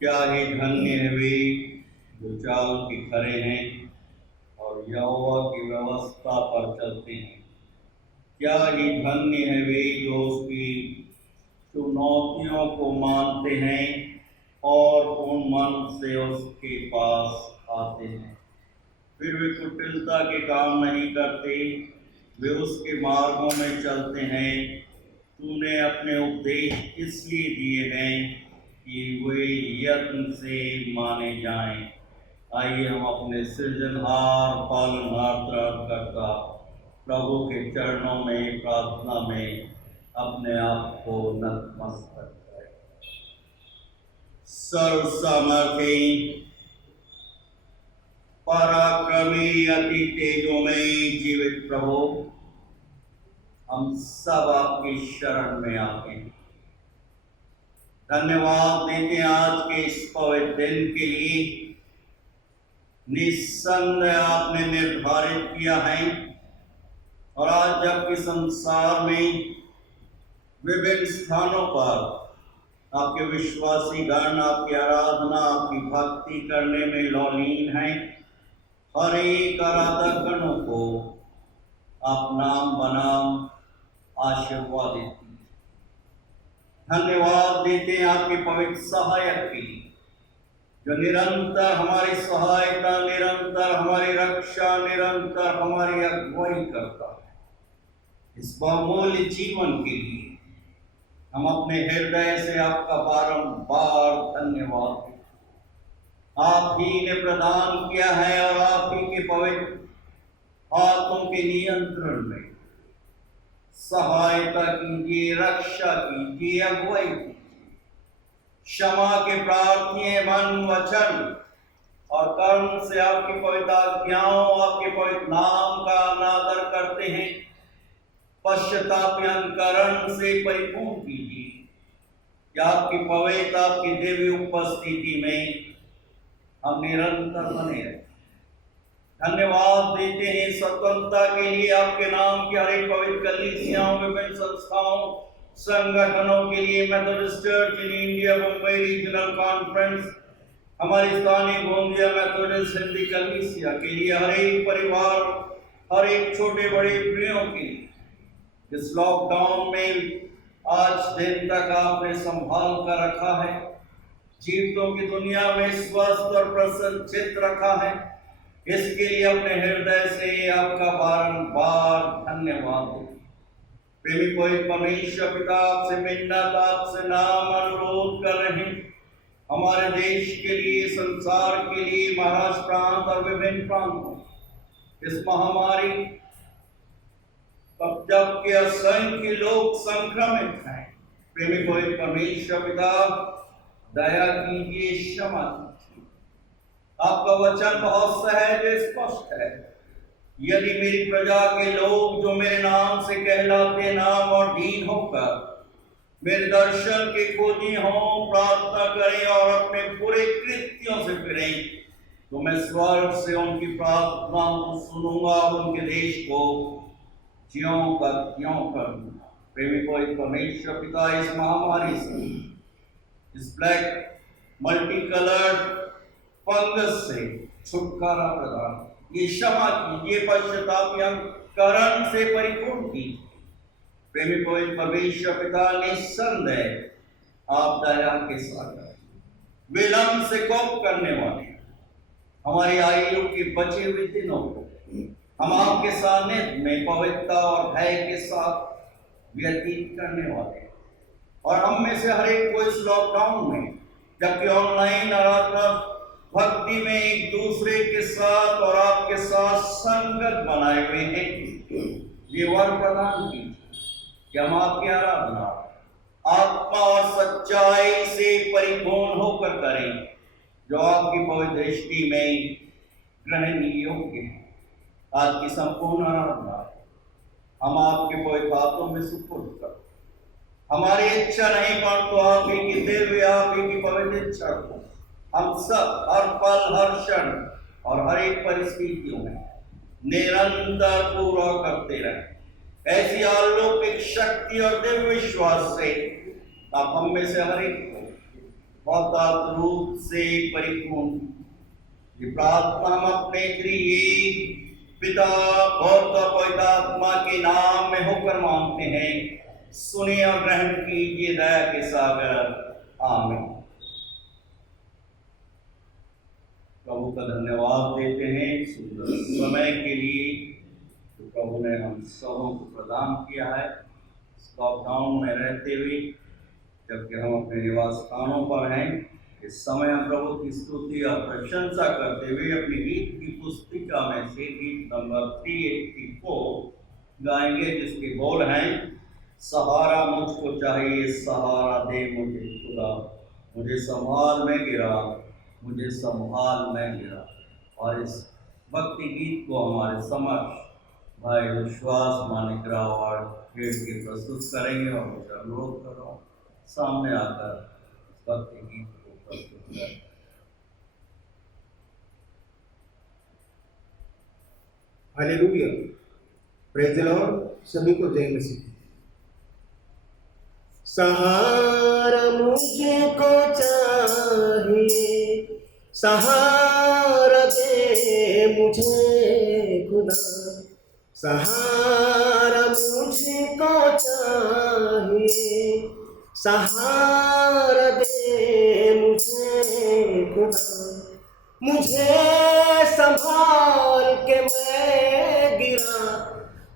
क्या ही धन्य है वे जो चाल के खरे हैं और यहोवा की व्यवस्था पर चलते हैं। क्या ही धन्य है वे जो उसकी चुनौतियों को मानते हैं और उन मन से उसके पास आते हैं। फिर वे कुटिलता के काम नहीं करते, वे उसके मार्गों में चलते हैं। तूने अपने उपदेश इसलिए दिए हैं कि वे यत्न से माने जाएं। आइए हम अपने सृजनहार पालनहार त्राणकर्ता प्रभु के चरणों में प्रार्थना में अपने आप को नतमस्तक करें। सर्व सामर्थी पराक्रमी अति तेजोमयी जीवित प्रभु, हम सब आपकी शरण में आते हैं। धन्यवाद देते हैं आज के इस पवित्र दिन के लिए। निस्संदेह आपने निर्धारित किया है और आज जबकि संसार में विभिन्न स्थानों पर आपके विश्वासी गण आपकी आराधना आपकी भक्ति करने में लौलीन हैं, हर एक आराधक गणों को आप नाम बनाम आशीर्वादित कीजिए। धन्यवाद देते हैं आपके पवित्र सहायक के लिए जो निरंतर हमारी सहायता, निरंतर हमारी रक्षा, निरंतर हमारी अगुवाई करता है। इस बहुमूल्य जीवन के लिए हम अपने हृदय से आपका बारंबार धन्यवाद देते हैं। आप ही ने प्रदान किया है और आप ही के पवित्र हाथों के नियंत्रण में सहायता कीजिए, रक्षा कीजिए, अगुवाई कीजिए। क्षमा के प्रार्थी हैं मन, वचन और कर्म से आपकी पवित्र आज्ञाओं, आपके पवित्र नाम का अनादर करते हैं। पश्चातापकरण से परिपूर्ण कीजिए कि आपकी पवित्र, आपकी दिव्य उपस्थिति में हम निरंतर बने रहें। धन्यवाद देते हैं स्वतंत्रता के लिए आपके नाम की हर एक पवित्र कलीसियाओं, विभिन्न संस्थाओं, संगठनों के लिए, Methodist church in India Mumbai regional conference, हमारी स्थानीय गोंदिया मेथोडिस्ट हिंदी कलीसिया के लिए, हर एक परिवार, हर एक छोटे बड़े प्रियों के लिए इस लॉकडाउन में आज दिन तक आपने संभाल कर रखा है, जीवितों की दुनिया में स्वस्थ और प्रसन्नचित्त रखा है। इसके लिए अपने हृदय से आपका बारंबार धन्यवाद हो। प्रेमी कोई परमेश्वर पिता आपसे मिन्नत, आपसे नाम अनुरोध कर रहे हैं हमारे देश के लिए, संसार के लिए, महाराष्ट्र प्रांत और विभिन्न प्रांतों इस महामारी तब जबकि असंख्य लोग संक्रमित हैं। प्रेमी कोई परमेश्वर पिता दया कीजिए, क्षमा कीजिए। आपका वचन बहुत सहज स्पष्ट है। यदि मेरी प्रजा के लोग जो मेरे नाम से कहलाते नाम और दीन होकर मेरे दर्शन के खोजी हों, प्रार्थना करें और अपने पूरे कृत्यों से फिरें, तो मैं स्वर्ग से उनकी प्रार्थना को सुनूंगा और उनके देश को ज्यों का त्यों कर दूंगा। प्रेमी कोई परमेश्वर पिता इस महामारी से, इस ब्लैक मल्टी कलर्ड फंगस से छुटकारा प्रदान, ये क्षमा कीजिए, पश्चातापकरण से परिपूर्ण कीजिए। प्रेमी कोई परमेश्वर पिता निस्संदेह आप दया के सागर, विलंब से कोप करने वाले, हमारी आयु के बचे हुए दिनों को हम आपके सानिध्य में पवित्रता और भय के साथ व्यतीत करने वाले, और हम में से हर एक को इस लॉकडाउन में, जबकि ऑनलाइन आराधना भक्ति में एक दूसरे के साथ और आपके साथ संगत बनाए हुए हैं, ये वर प्रदान कीजिए कि हम आपकी आराधना आत्मा और सच्चाई से परिपूर्ण होकर करें, जो आपकी पवित्र दृष्टि में ग्रहणीय योग्य है। आज की संपूर्ण आराधना हम आपके पवित्र हाथों में सुपुर्द कर, हमारी इच्छा नहीं परंतु आप ही की दिव्य, आप ही की पवित्र इच्छा को हम सब हर पल, हर क्षण और हर एक परिस्थितियों में निरंतर पूरा करते रहे। ऐसी अलौकिक शक्ति और दिव्य विश्वास से आप हम में से हर एक को पवित्र रूप से परिपूर्ण। ये प्रार्थना हम अपने त्रिएक पिता और पवित्र आत्मा के नाम में होकर मांगते हैं। सुने और ग्रहण कीजिए दया के सागर। आमीन। प्रभु का धन्यवाद देते हैं सुंदर समय के लिए जो प्रभु ने हम सबों को प्रदान किया है। लॉकडाउन में रहते हुए जबकि हम अपने निवास स्थानों पर हैं, इस समय हम प्रभु की स्तुति और प्रशंसा करते हुए अपनी गीत की पुस्तिका में से गीत नंबर 384 गाएंगे, जिसके बोल हैं, सहारा मुझको चाहिए, सहारा दे मुझे खुदा, मुझे संभाल में गिरा, मुझे संभाल में गिरा। और इस भक्ति गीत को हमारे समक्ष भाई विश्वास मानिक राव और खेल के प्रस्तुत करेंगे और मुझे अनुरोध कर रहा हूँ सामने आकर भक्ति गीत को प्रस्तुत करें। Hallelujah, praise the Lord. सभी को जय मसीह। सहारा मुझको चाहिए, सहारा दे मुझे खुदा, सहारा मुझको चाहिए, सहारा दे मुझे खुदा, मुझे संभाल के मैं गिरा,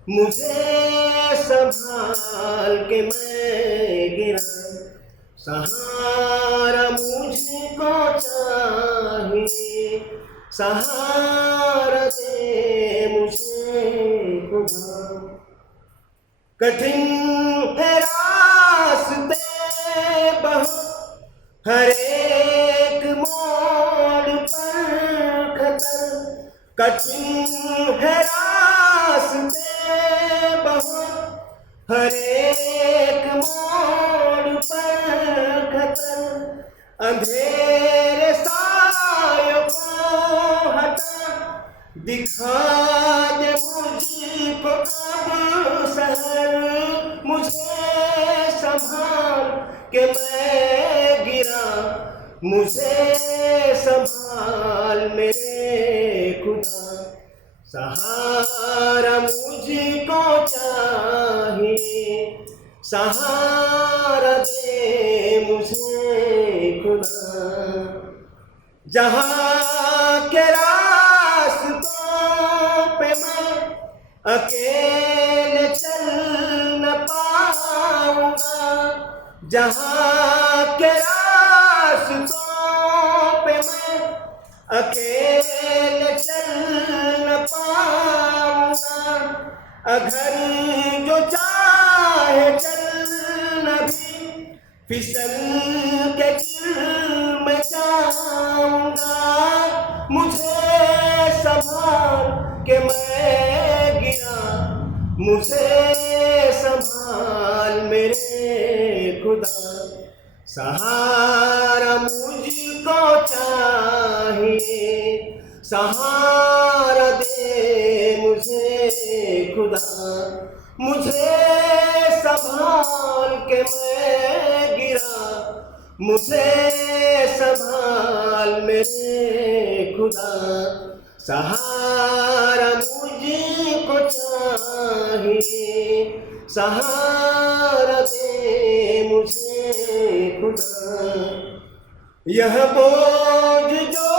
मुझे संभाल के मैं गिरा, सहारा मुझको चाहिए, सहारा दे मुझे खुदा। कठिन है रास्ते बहुत, हर एक मोड़ पर खतर, कठिन है रास्ते बहुत, हर एक मोड़ पर खतर, अंधेरे सायों को हटा, दिखा दे मुझको अब शहर, मुझे संभाल के मैं गिरा, मुझे संभाल मेरे खुदा, सहारा मुझको चाहिए, सहारा दे मुझे खुदा। जहाँ के रास्तों पे मैं अकेले चल न पाऊंगा, जहाँ के रास्तों पे मैं अकेले चल न पाऊंगा, अगर जो चाहे चलना भी फिसल के गिर मैं जाऊंगा, मुझे संभाल के मैं गिरा, मुझे संभाल मेरे खुदा, सहारा मुझको चाहिए, सहारा दे मुझे खुदा, मुझे संभाल के मैं गिरा, मुझे संभाल मेरे खुदा, सहारा मुझको चाहिए, सहारा दे मुझे खुदा। यह बोझ जो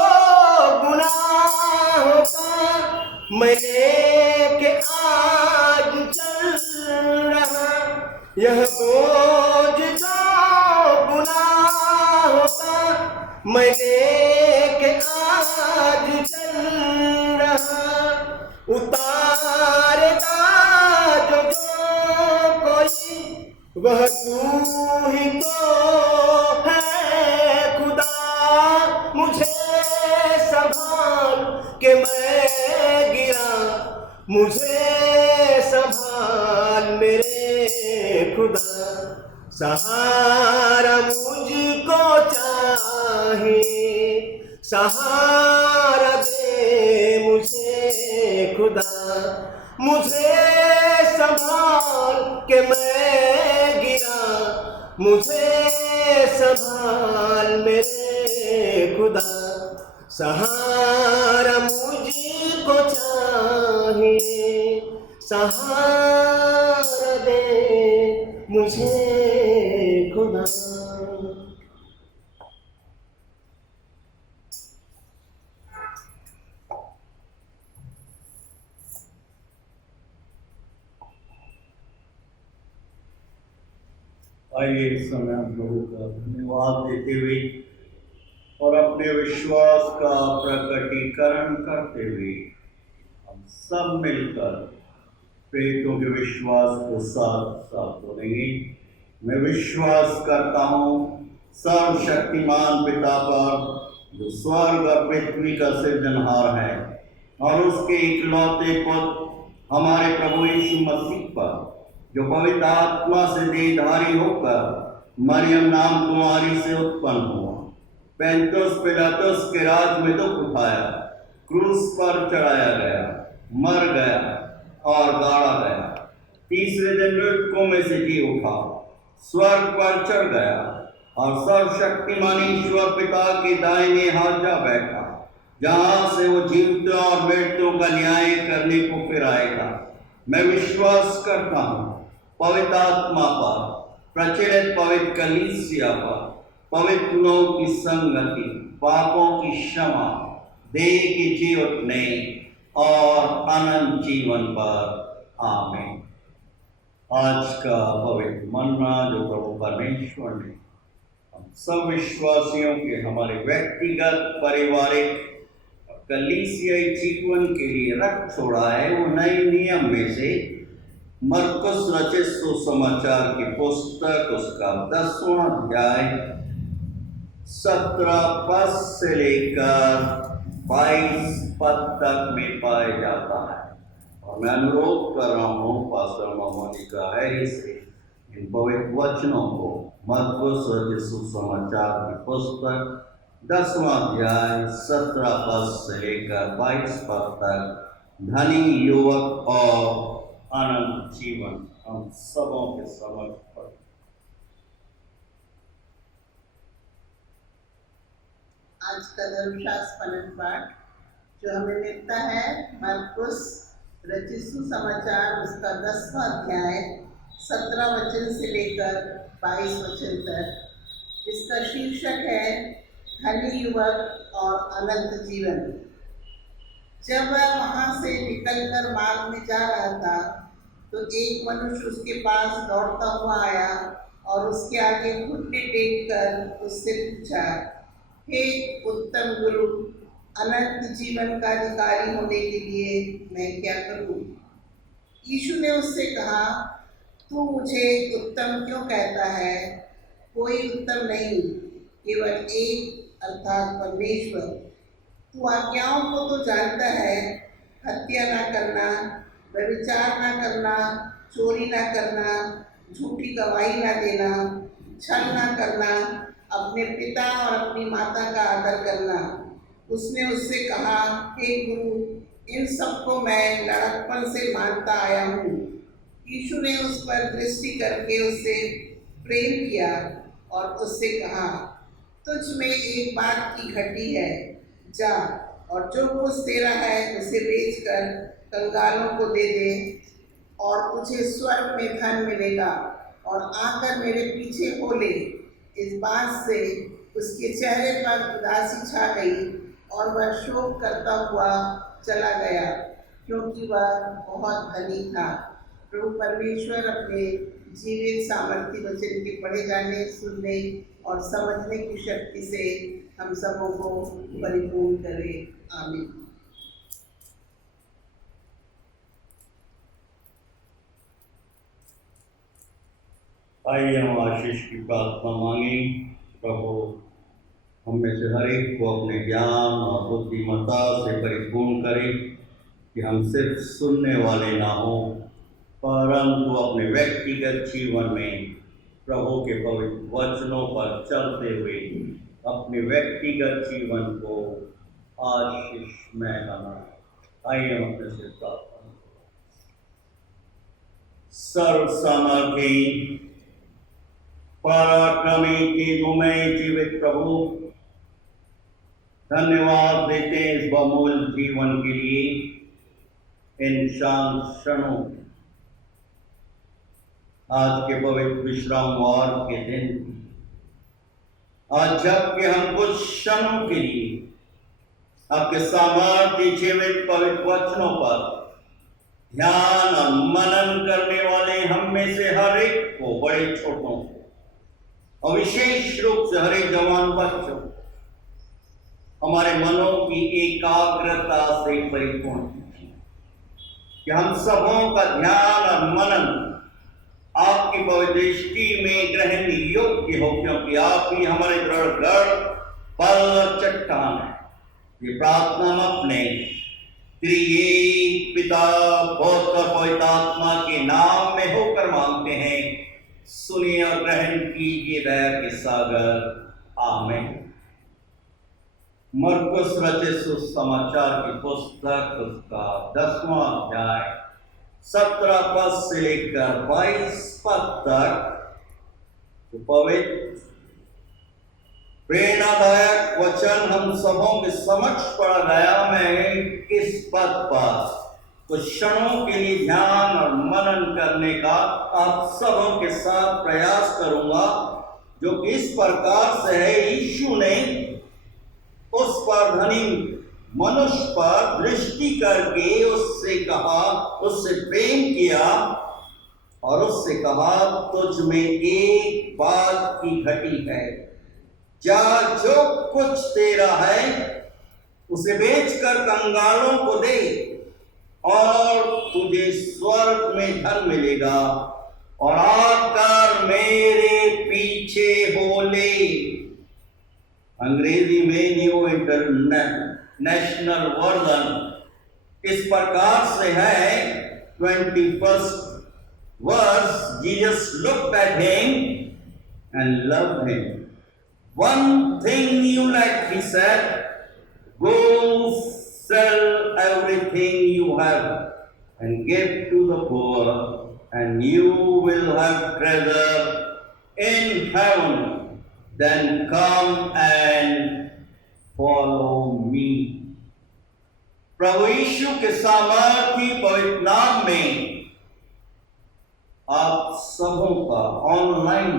गुनाहों का मैं लेके आज चल रहा, यह बोझ जो गुनाहों का मैं लेके आज चल रहा, उतारेगा जो कोई वह तू ही तो है खुदा, मुझे संभाल के मैं गिरा, मुझे संभाल मेरे खुदा, सहारा मुझको चाहिए, सहारा दे मुझे खुदा, मुझे संभाल के मैं गिरा, मुझे संभाल मेरे खुदा सहारा मुझको चाहिए, सहारा दे मुझे खुदा। आइए इस समय हम प्रभु का धन्यवाद देते हुए और अपने विश्वास का प्रकटीकरण करते हुए हम सब मिलकर प्रेरितों के विश्वास को साथ साथ बोलेंगे। मैं विश्वास करता हूँ सर्वशक्तिमान पिता पर, जो स्वर्ग और पृथ्वी का सृजनहार है, और उसके इकलौते पुत्र हमारे प्रभु यीशु मसीह पर, जो पवित्र आत्मा से देहधारी होकर मरियम नाम कुमारी से उत्पन्न हुआ, पैंतुस पिलातुस के राज में दुख उठाया, क्रूस पर चढ़ाया गया, मर गया और गाड़ा गया, तीसरे दिन मृतकों में से जी उठा, स्वर्ग पर चढ़ गया और सर्वशक्तिमान ईश्वर पिता के दाहिने हाथ जा बैठा, जहां से वो जीवतों और मृतों का न्याय करने को फिर आएगा। मैं विश्वास करता हूँ पवित्र आत्मा पर, प्रचलित पवित्र कलीसिया पर, पवित्र लोगों की संगति, पापों की क्षमा, देह की जी उठने और अनंत जीवन पर। आमीन। आज का पवित्र मन्ना जो प्रभु परमेश्वर ने हम सब विश्वासियों के हमारे व्यक्तिगत, पारिवारिक और कलीसियाई जीवन के लिए रख छोड़ा है, वो नए नियम में से मरकुस रचित सुसमाचार की पुस्तक उसका 10वां अध्याय 17 पद से लेकर 22 पद तक में पाया जाता है। और मैं अनुरोध कर रहा हूँ पास्टर मोनिका हैरिस से इन पवित्र वचनों को मरकुस रचित सुसमाचार की पुस्तक 10वां अध्याय 17 पद से लेकर 22 पद तक, धनी युवक और अनंत जीवन हम सबों के समक्ष पर। आज का धर्मशास्त्र पठन पाठ जो हमें मिलता है मरकुस रचित सुसमाचार उसका 10वां अध्याय 17 वचन से लेकर 22 वचन तक, जिसका शीर्षक है धनी युवक और अनंत जीवन। जब वह वहां से निकलकर मार्ग में जा रहा था तो एक मनुष्य उसके पास दौड़ता हुआ आया और उसके आगे घुटने टेक कर उससे पूछा, हे उत्तम गुरु, अनंत जीवन का अधिकारी होने के लिए मैं क्या करूं? यीशु ने उससे कहा, तू मुझे उत्तम क्यों कहता है? कोई उत्तम नहीं, केवल एक, अर्थात परमेश्वर। तू आज्ञाओं को तो जानता है, हत्या ना करना, व्यभिचार ना करना, चोरी ना करना, झूठी गवाही ना देना, छल ना करना, अपने पिता और अपनी माता का आदर करना। उसने उससे कहा, हे गुरु, इन सबको मैं लड़कपन से मानता आया हूँ। यीशु ने उस पर दृष्टि करके उससे प्रेम किया और उससे कहा, तुझ में एक बात की घटी है, जा और जो कुछ तेरा है उसे बेचकर कंगालों को दे दे और तुझे स्वर्ग में धन मिलेगा, और आकर मेरे पीछे हो ले। इस बात से उसके चेहरे पर उदासी छा गई और वह शोक करता हुआ चला गया, क्योंकि वह बहुत धनी था। प्रभु परमेश्वर अपने जीवित सामर्थ्य वचन के पढ़े जाने, सुनने और समझने की शक्ति से हम सबों को परिपूर्ण करे। आमीन। आइए हम आशीष की प्रार्थना मांगे। प्रभु हम में से हर एक को अपने ज्ञान और बुद्धिमत्ता से परिपूर्ण करे, कि हम सिर्फ सुनने वाले ना हो, परंतु अपने व्यक्तिगत जीवन में प्रभु के पवित्र वचनों पर चलते हुए अपने व्यक्तिगत जीवन को आशीषमय बनाए। आइए हम अपने से प्रार्थना। सर्व सामर्थी पराक्रमी तेजोमय जीवित प्रभु, धन्यवाद देते हैं इस बहुमूल्य जीवन के लिए, इन शांत क्षणों में। आज के पवित्र विश्रामवार के दिन, आज जबकि हम कुछ क्षणों के लिए आपके सामर्थ्य जीवित पवित्र वचनों पर ध्यान और मनन करने वाले हम में से हर एक को, बड़े छोटों को और विशेष रूप से हर एक जवान बच्चों, हमारे मनों की एकाग्रता से परिपूर्ण कीजिए कि हम सबों का ध्यान और मनन आपकी पवित्र दृष्टि में ग्रहण योग्य हो, क्योंकि आप ही हमारे दृढ़ गढ़, बल और चट्टान है। ये प्रार्थना हम अपने त्रिएक पिता, पुत्र और पवित्र आत्मा के नाम में होकर मांगते हैं। सुनिए और ग्रहण कीजिए दया के सागर। आमीन। मरकुस रचित सुसमाचार की पुस्तक, उसका 10वां अध्याय 17 पद से लेकर 22 पद तक पवित्र प्रेरणादायक वचन हम सबों के समक्ष पढ़ा गया। मैं इस पद पर कुछ क्षणों के लिए ध्यान और मनन करने का आप सबों के साथ प्रयास करूंगा, जो कि इस प्रकार से है। यीशु ने उस पर धनी मनुष्य पर दृष्टि करके उससे कहा, उससे प्रेम किया और उससे कहा, तुझ में एक बात की घटी है, जा जो कुछ तेरा है उसे बेचकर कंगालों को दे और तुझे स्वर्ग में धन मिलेगा, और आकर मेरे पीछे हो ले। अंग्रेजी में न्यू इंटरनेशनल वर्जन इस प्रकार से है। 21st verse, Jesus looked at him and loved him. One thing you lack, he said, go sell everything you have and give to the poor, and you will have treasure in heaven. Then come and follow me. प्रभु यीशु के सामर्थी पवित्र नाम में आप सबों का online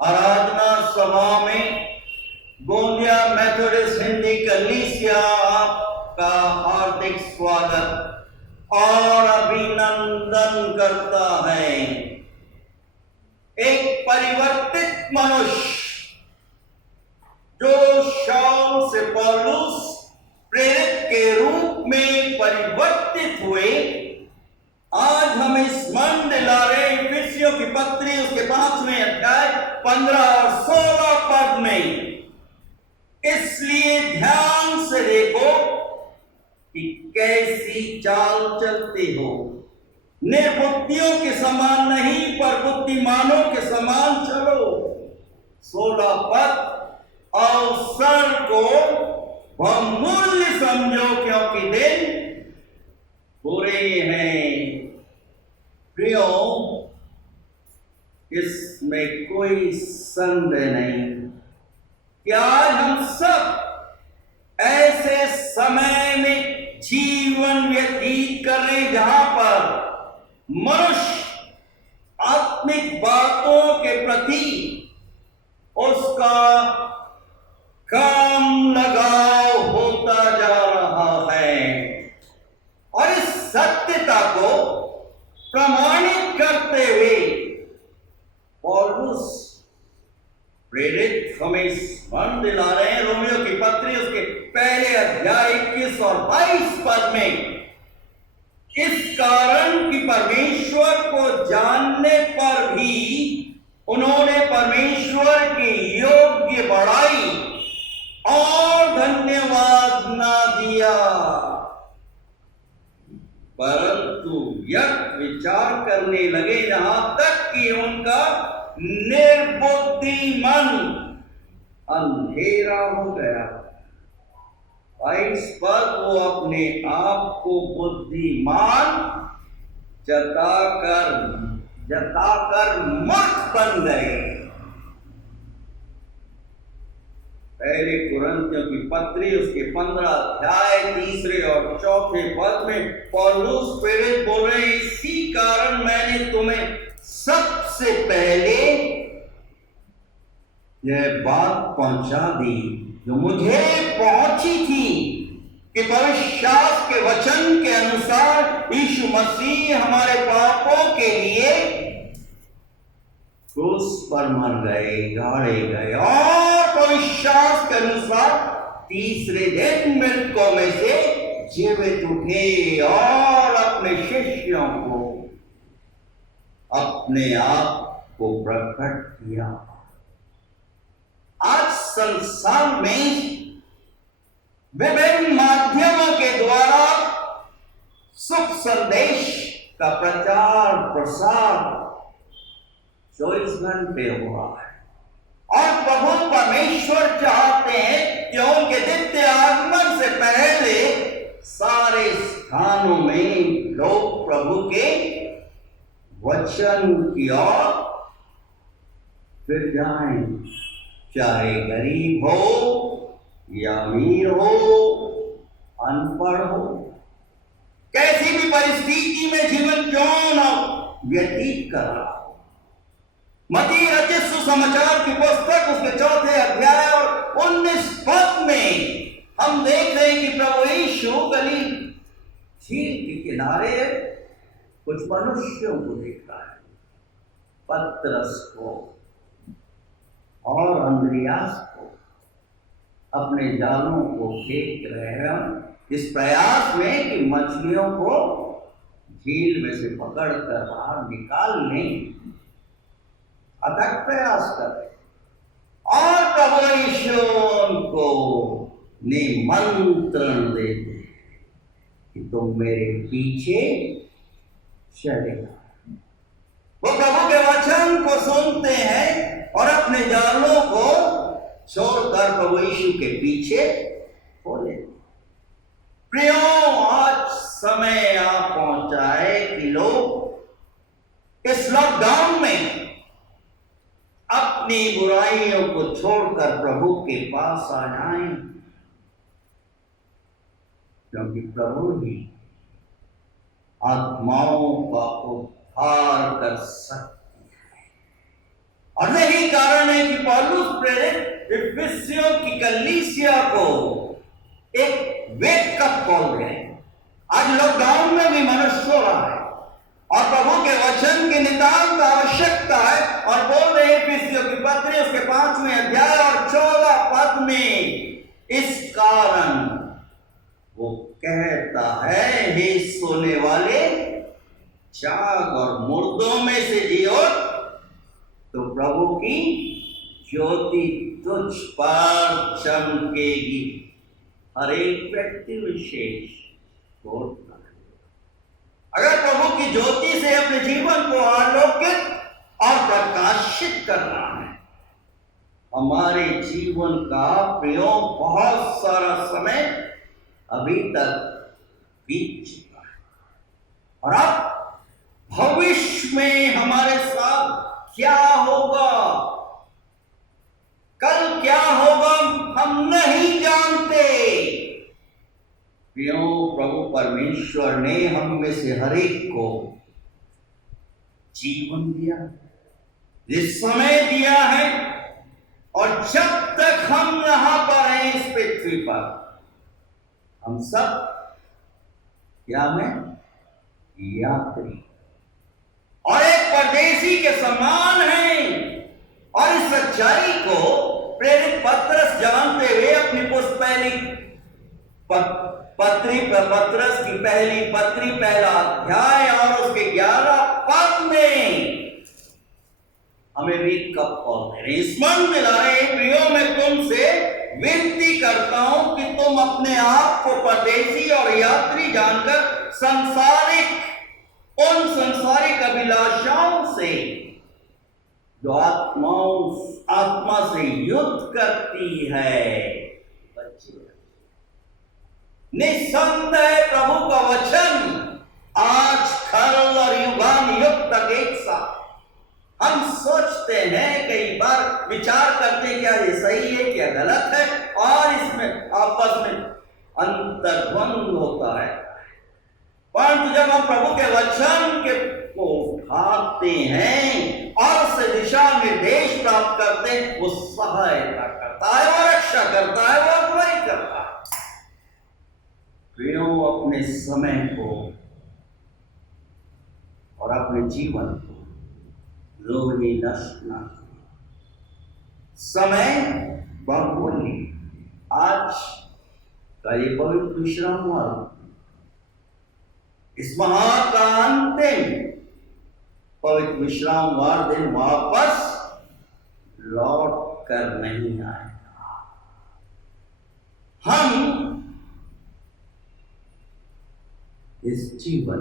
आराधना सभा में गोंदिया मेथोडिस्ट हिंदी कलीसिया आपका हार्दिक स्वागत और अभिनंदन करता है। एक परिवर्तित मनुष्य जो शाऊल से पौलुस प्रेरित के रूप में परिवर्तित हुए, आज हम स्मरण दिला रहे इफिसियों की पत्री उसके 5वें अध्याय 15 और 16 पद में। इसलिए ध्यान से देखो कि कैसी चाल चलते हो, निर्बुद्धियों के समान नहीं पर बुद्धिमानों के समान चलो। 16 पद, अवसर को बहुमूल्य समझो क्योंकि दिन बुरे हैं। प्रियो, इसमें कोई संदेह नहीं कि आज हम सब ऐसे समय में जीवन व्यतीत कर रहे हैं जहां पर मनुष्य आत्मिक बातों के प्रति उसका कम लगाव होता जा रहा है, और इस सत्यता को प्रमाणित करते हुए पौलुस प्रेरित हमें स्मरण दिला रहे हैं रोमियो की पत्री उसके पहले अध्याय 21 और 22 पद में। इस कारण कि परमेश्वर को जानने पर भी उन्होंने परमेश्वर की योग्य बड़ाई और धन्यवाद ना दिया, परंतु व्यर्थ विचार करने लगे, जहां तक कि उनका निर्बुद्धि मन अंधेरा हो गया। 22 पद, वो अपने आप को बुद्धिमान जताकर मूर्ख बन गए। पहले कुरिन्थियों की पत्री उसके 15 अध्याय 3 और 4 पद में पौलुस प्रेरित बोल रहे हैं, इसी कारण मैंने तुम्हें सबसे पहले यह बात पहुंचा दी जो मुझे पहुंची थी कि पवित्र शास्त्र के वचन के अनुसार यीशु मसीह हमारे पापों के लिए क्रूस पर मर गए, गाड़े गए और पवित्र शास्त्र के अनुसार तीसरे दिन मृतकों में से जीवित उठे और अपने शिष्यों को अपने आप को प्रकट किया। आज संसार में विभिन्न माध्यमों के द्वारा सुख संदेश का प्रचार प्रसार 24 घंटे हो रहा है और प्रभु परमेश्वर चाहते हैं कि उनके द्वितीय आगमन से पहले सारे स्थानों में लोग प्रभु के वचन की ओर फिर जाएं, चाहे गरीब हो या अमीर हो, अनपढ़ हो, कैसी भी परिस्थिति में जीवन क्यों न व्यतीत कर रहा हो। मत्ती रचित सुसमाचार की पुस्तक उसके 4 अध्याय और 19 पद में हम देख रहे हैं कि प्रभु यीशु गलील झील के किनारे कुछ मनुष्यों को देख रहा है, पतरस को और अंद्रियास को अपने जालों को फेंक रहे हैं इस प्रयास में कि मछलियों को झील में से पकड़कर बाहर निकाल लें, अथक प्रयास कर रहे और प्रभु यीशु उनको निमंत्रण देते कि तुम मेरे पीछे चलेगा। वो प्रभु के वचन को सुनते हैं और अपने जालों को छोड़कर प्रभु यीशु के पीछे हो लेते। प्रियो, आज समय आ पहुंचा है कि लोग इस लॉकडाउन में अपनी बुराइयों को छोड़कर प्रभु के पास आ जाएं, क्योंकि प्रभु ही आत्माओं का उद्धार कर सकते हैं। और यही कारण है कि पौलुस प्रेरित इफिसियों की कलीसिया को एक वेक अप कॉल दे। आज लॉकडाउन में भी मनुष्य सो रहा है और प्रभु के वचन की नितांत आवश्यकता है और बोल रहे इफिसियों की पत्री उसके 5वें अध्याय और 14 पद में, इस कारण वो कहता है, हे सोने वाले जाग और मुर्दों में से जियो तो प्रभु की ज्योति तुझ पर चमकेगी। हर एक व्यक्ति विशेष बोलता है, अगर प्रभु की ज्योति से अपने जीवन को आलोकित और प्रकाशित करना है। हमारे जीवन का प्रयोग बहुत सारा समय अभी तक बीत चुका है और अब भविष्य में हमारे साथ क्या होगा, कल क्या होगा, हम नहीं जानते। क्यों? प्रभु परमेश्वर ने हम में से हर एक को जीवन दिया, इस समय दिया है और जब तक हम यहां पर हैं इस पृथ्वी पर, हम सब क्या में यात्री और एक परदेशी के समान हैं। और इस सच्चाई को प्रेरित पतरस जानते हुए अपनी पहली पतरस की पहली पत्री पहला अध्याय और उसके 11 पद में हमें भी कब कॉल स्मरण दिला रहे। प्रियो, मैं तुमसे विनती करता हूं कि तुम अपने आप को परदेशी और यात्री जानकर उन सांसारिक अभिलाषाओं से जो आत्मा से युद्ध करती है बच्चे। निसंदेह प्रभु का वचन आज खल और युगान युग तक एक साथ हम सोचते सोचते हैं, कई बार विचार करते हैं क्या ये सही है क्या गलत है, और इसमें आपस में अंतर्द्वंद होता है। परंतु जब हम प्रभु के वचन के को उठाते हैं और उस दिशा निर्देश प्राप्त करते हैं, वो सहायता करता है, वो रक्षा करता है, वो अगुवाई करता है। प्रियो, अपने समय को और अपने जीवन को लोभी नष्ट न करें। समय बहुमूल्य। आज का ये पवित्र विश्राम, इस माह का अंतिम पवित्र विश्राम वार दिन वापस लौट कर नहीं आएगा। हम इस जीवन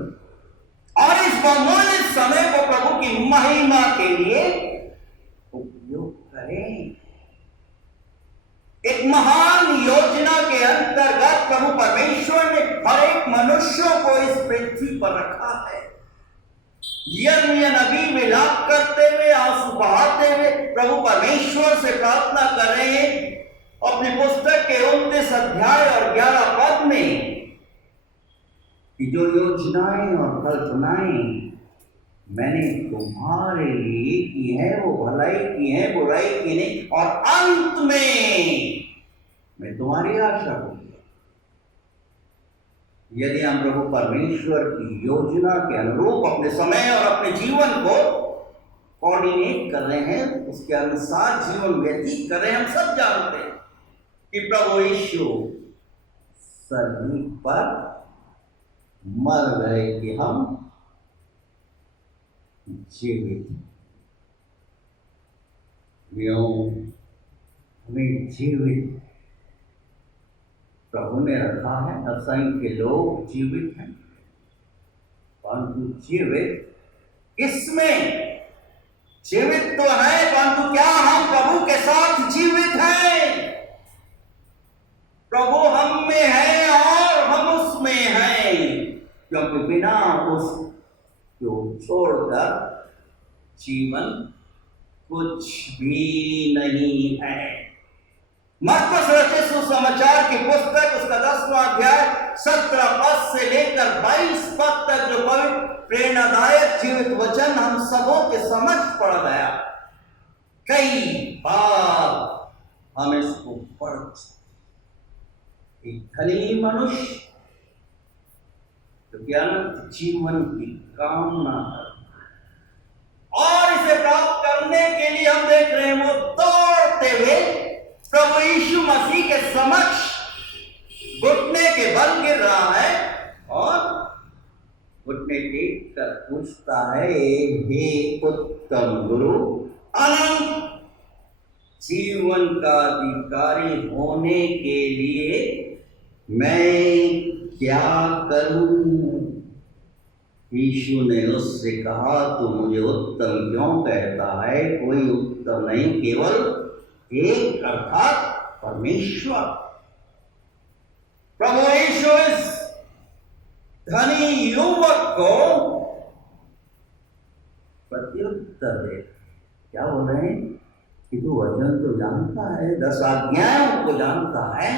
और इस बहुमूल्य समय को प्रभु की महिमा के लिए उपयोग करें। एक महान योजना के अंतर्गत प्रभु परमेश्वर ने हर एक मनुष्यों को इस पृथ्वी पर रखा है। यिर्मयाह नबी विलाप करते हुए, आंसू बहाते हुए प्रभु परमेश्वर से प्रार्थना कर रहे हैं अपनी पुस्तक के 29 अध्याय और 11 पद में कि जो योजनाएं और कल्पनाएं मैंने तुम्हारे लिए की है वो भलाई की है, बुराई की नहीं, और अंत में मैं तुम्हारी आशा होगी। यदि हम प्रभु परमेश्वर की योजना के अनुरूप अपने समय और अपने जीवन को कोऑर्डिनेट कर रहे हैं, उसके अनुसार जीवन व्यतीत कर रहे हैं, हम सब जानते हैं कि प्रभु यीशु सलीब पर मर गए कि हम जीवित हमें जीवित प्रभु ने रखा है। असंख्य लोग जीवित हैं, परंतु जीवित किसमें? जीवित तो है, परंतु क्या हम प्रभु के साथ जीवित हैं? प्रभु हम में है और हम उसमें हैं, क्योंकि बिना उसको छोड़कर जीवन कुछ भी नहीं है। मरकुस रचित सुसमाचार की पुस्तक उसका 10वां अध्याय 17 पद से लेकर 22 पद तक जो पवित्र प्रेरणादायक जीवित वचन हम सबों के समझ पड़ गया। कई बार हम इसको पढ़, एक धनी मनुष्य जो अनंत जीवन की कामना करता है और इसे प्राप्त करने के लिए हम देख रहे हैं वो दौड़ते हुए प्रभु यीशु मसीह के समक्ष घुटने के बल गिर रहा है और घुटने टेक कर पूछता है, हे उत्तम गुरु, अनंत जीवन का अधिकारी होने के लिए मैं क्या करूं? यीशु ने उससे कहा, तू मुझे उत्तम क्यों कहता है? कोई उत्तम नहीं, केवल एक, अर्थात परमेश्वर। प्रभु यीशु इस धनी युवक को प्रत्युत्तर दे, क्या बोल रहे हैं कि तू वचन तो जानता है, 10 आज्ञाओं को जानता है,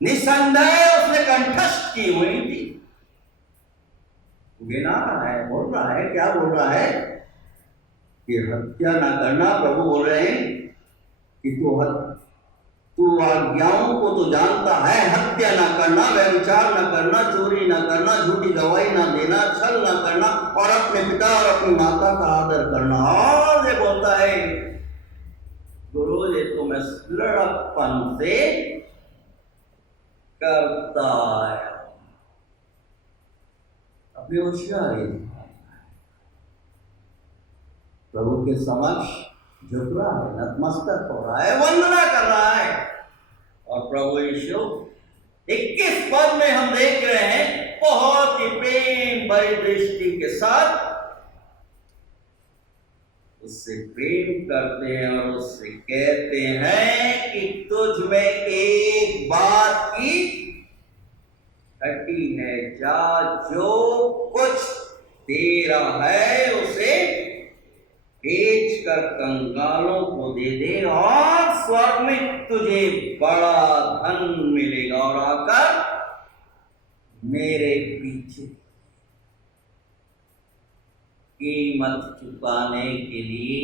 निसंदेह उसने कंठस्थ की हुई थी, गिना रहा है, बोल रहा है, क्या बोल रहा है कि हत्या ना करना। प्रभु बोल रहे हैं कि तू आज्ञाओं को तो जानता है, हत्या ना करना, व्यभिचार ना करना, चोरी ना करना, झूठी गवाही ना देना, छल ना करना और अपने पिता और अपनी माता का आदर करना। और ये बोलता है, गुरु ये तो मैं लड़कपन से करता है। अपनी होशियारी प्रभु के समक्ष झुक रहा है, नतमस्तक हो रहा है, वंदना कर रहा है। और प्रभु यीशु 21 पद में हम देख रहे हैं बहुत ही प्रेम भरी दृष्टि के साथ उससे प्रेम करते हैं और उससे कहते हैं कि तुझ में एक बात की घटी है, जा जो कुछ तेरा है उसे बेच बेचकर कंगालों को दे दे और स्वर्ग में तुझे बड़ा धन मिलेगा और आकर मेरे पीछे। कीमत चुकाने के लिए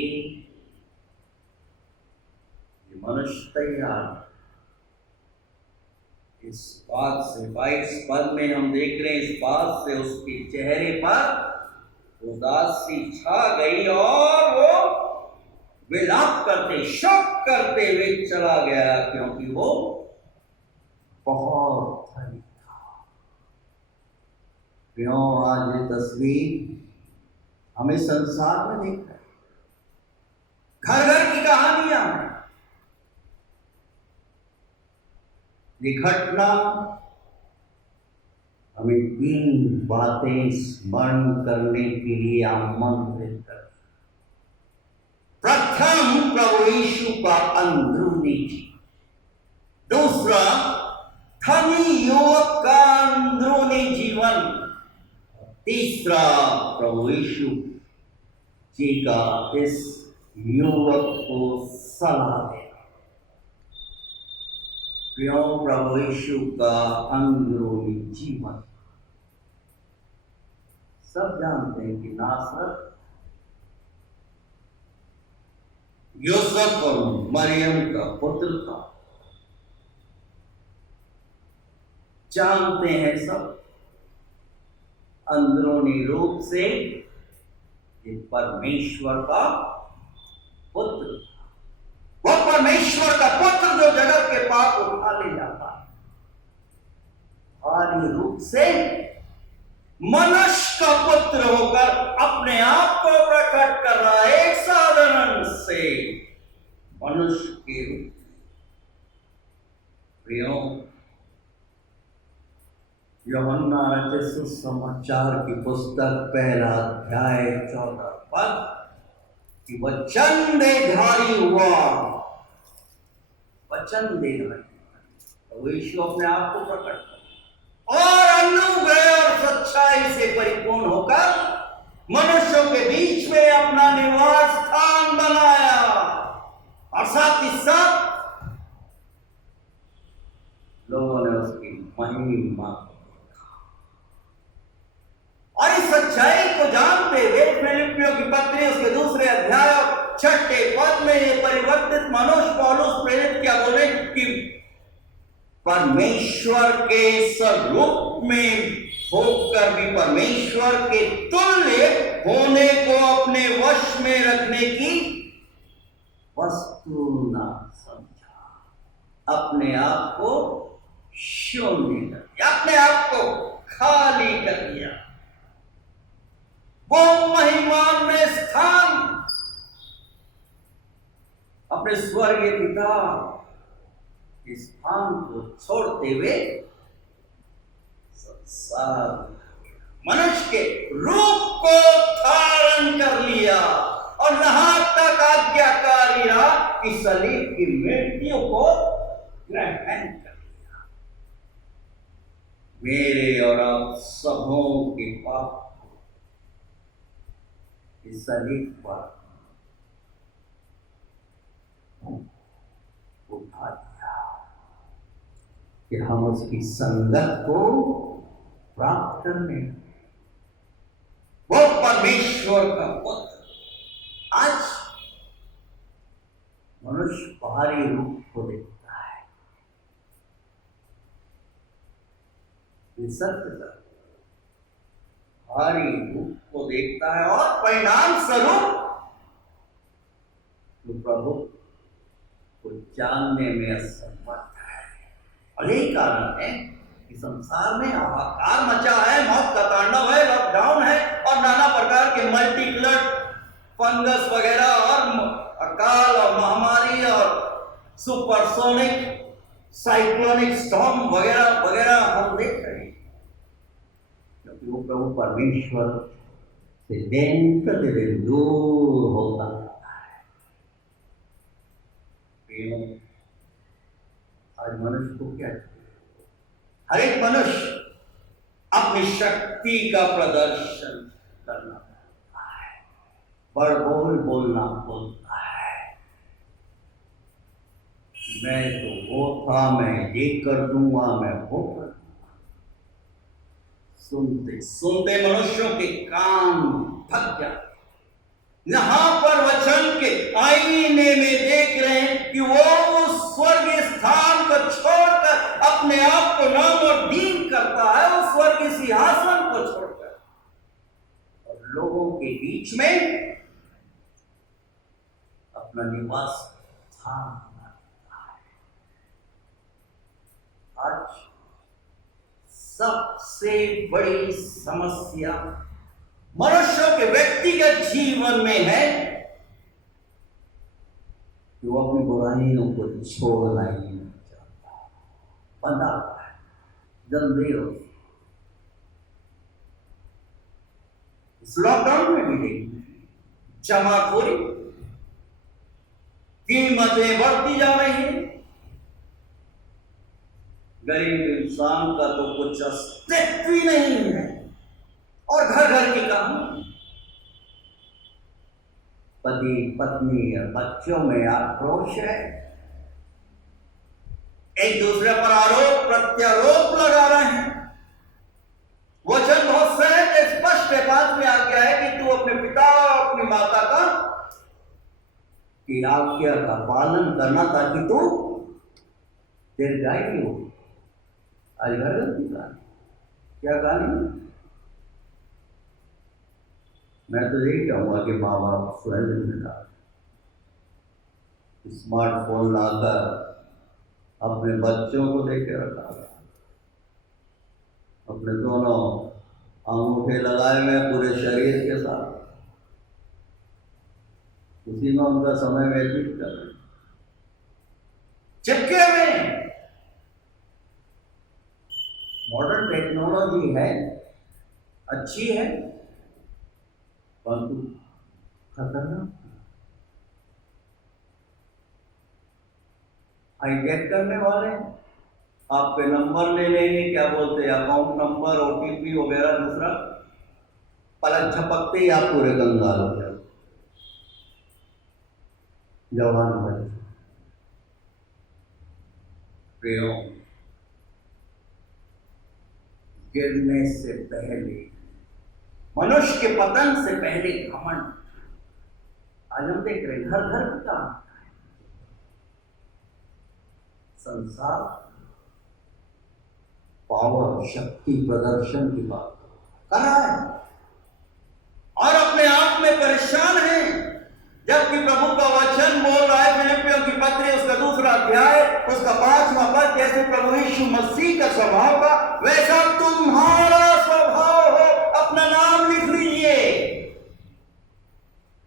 ये मनुष्य तैयार है। इस बात से 22 पद में हम देख रहे हैं, इस बात से उसके चेहरे पर उदासी छा गई और वो विलाप करते, शोक करते हुए चला गया, क्योंकि वो बहुत धनी था। क्यों आज ये तस्वीर हमें संसार में देख रहे, घर घर की कहानियां हैं। ये घटना हमें 3 बातें स्मरण करने के लिए आमंत्रित कर। प्रथम, प्रभु यीशु का अंदरूनी जीवन। दूसरा, धनी युवक का अंदरूनी जीवन। तीसरा, प्रभु यीशु जी का इस युवक को सलाह देना। क्यों प्रभु यीशु का अंदरूनी जीवन? सब जानते हैं कि नासरत यूसुफ और मरियम का पुत्र था। जानते हैं सब, अंदरूनी रूप से ये परमेश्वर का पुत्र, वो परमेश्वर का पुत्र जो जगत के पाप उठा ले जाता है। बाहरी रूप से मनुष्य का पुत्र होकर अपने आप को प्रकट कर रहा है, एक साधारण से मनुष्य के रूप। प्रियों, यूहन्ना रचित सुसमाचार की पुस्तक 1 अध्याय 14 पद कि वचन देहधारी हुआ। वचन देहधारी, तो यीशु अपने आप को प्रकट और अनुग्रह और सच्चाई से परिपूर्ण होकर मनुष्यों के बीच में अपना निवास स्थान बनाया और साथ ही साथ लोगों ने उसकी महिमा। और इस सच्चाई को जानते हुए फिलिपियों की पत्री उसके 2 अध्याय 6 पद में ये परिवर्तित मनुष्य पौलुस प्रेरित क्या बोले कि परमेश्वर के स्वरूप में होकर भी परमेश्वर के तुल्य होने को अपने वश में रखने की वस्तु ना समझा, अपने आप को शून्य कर दिया, अपने आप को खाली कर दिया। वो महिमा में स्थान अपने स्वर्गीय पिता इस स्थान को छोड़ते हुए संसार मनुष्य के रूप को धारण कर लिया और यहाँ तक आज्ञाकारी रहा कि सलीब की मृत्यु को ग्रहण कर लिया। मेरे और आप सबों के पाप इस सलीब पर उठा दिया कि हम उसकी संगत को प्राप्त करने, वो परमेश्वर का पुत्र आज मनुष्य बाहरी रूप को देखता है। ये सत्य बाहरी रूप को देखता है और परिणाम स्वरूप तो प्रभु को जानने में असमर्थ है। और यही कारण है कि संसार में हाहाकार मचा है, मौत का तांडव है, लॉकडाउन है और नाना प्रकार के मल्टीक्लट फंगस वगैरह और अकाल और महामारी और सुपरसोनिक साइक्लोनिक स्टॉर्म वगैरह वगैरह हम देख रहे हैं, क्योंकि वो प्रभु परमेश्वर से दिन प्रतिदिन दूर होता है। आज मनुष्य को क्या चाहिए? हर एक मनुष्य अपनी शक्ति का प्रदर्शन करना चाहता है, बड़ बोल बोलना बोलता है, मैं तो वो था, मैं ये कर दूंगा, मैं वो कर दूंगा। सुनते सुनते मनुष्यों के कान थक जाते। यहां पर वचन के आईने में देख रहे हैं कि वो उस स्वर्गीय स्थान को छोड़कर अपने आप को नम और दीन करता है, उस स्वर्गीय सिंहासन को छोड़कर, और लोगों के बीच में अपना निवास स्थान बनाता है। आज सबसे बड़ी समस्या मनुष्यों के व्यक्तिगत जीवन में है कि वो अपनी बुराइयों को छोड़ना ही नहीं चाहता। बंधा है, जल्दी हो। इस लॉकडाउन में भी देखिए, जमाखोरी, कीमतें बढ़ती जा रही हैं, गरीब इंसान का तो कुछ अस्तित्व ही नहीं है, और घर घर की कहानी, पति पत्नी और बच्चों में आक्रोश है, एक दूसरे पर आरोप प्रत्यारोप लगा रहे हैं। वचन बहुत सहज स्पष्ट बात में आ गया है कि तू अपने पिता और अपनी माता का की आज्ञा का पालन करना ताकि तू दीर्घायु हो। आज घर की कहानी, क्या कहानी? मैं तो यही कहूँगा कि माँ बाप स्वयं जिम्मेदार, स्मार्टफोन लाकर अपने बच्चों को लेके रखा, अपने दोनों अंगूठे लगाए हुए पूरे शरीर के साथ, उसी में उनका समय व्यतीत कर रहे, चिपके में। मॉडर्न टेक्नोलॉजी है, अच्छी है, परंतु खतरनाक। हाईजैक करने वाले आपके नंबर ले लेंगे, क्या बोलते हैं, अकाउंट नंबर, OTP वगैरह, दूसरा पलक झपकते ही आप पूरे कंगाल हो जाओ। जवान बच्चे प्रियो, गिरने से पहले, मनुष्य के पतन से पहले घमंड। आज हम देख रहे घर घर का संसार पावर, शक्ति प्रदर्शन की बात कर रहा है और अपने आप में परेशान है, जबकि प्रभु का वचन बोल रहा है फिलिपियों की पत्री उसका 2 अध्याय उसका 5वां पद, जैसे प्रभु यीशु मसीह का स्वभाव था वैसा तुम्हारा स्वभाव हो। अपना नाम लिख लीजिए।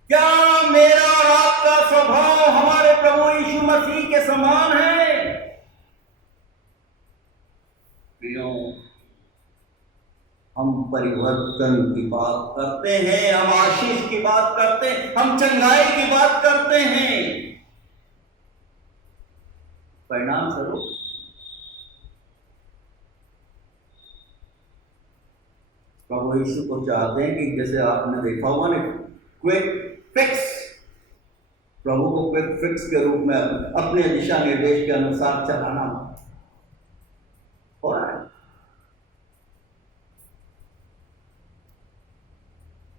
क्या मेरा और आपका स्वभाव हमारे प्रभु यीशु मसीह के समान है? हम परिवर्तन की बात करते हैं, हम आशीष की बात करते हैं, हम चंगाई की बात करते हैं, परिणाम स्वरूप प्रभु यीशु को चाहते हैं कि जैसे आपने देखा होगा ना, क्विक फिक्स, प्रभु को क्विक फिक्स के रूप में अपने दिशा निर्देश के अनुसार चलाना हो रहा है।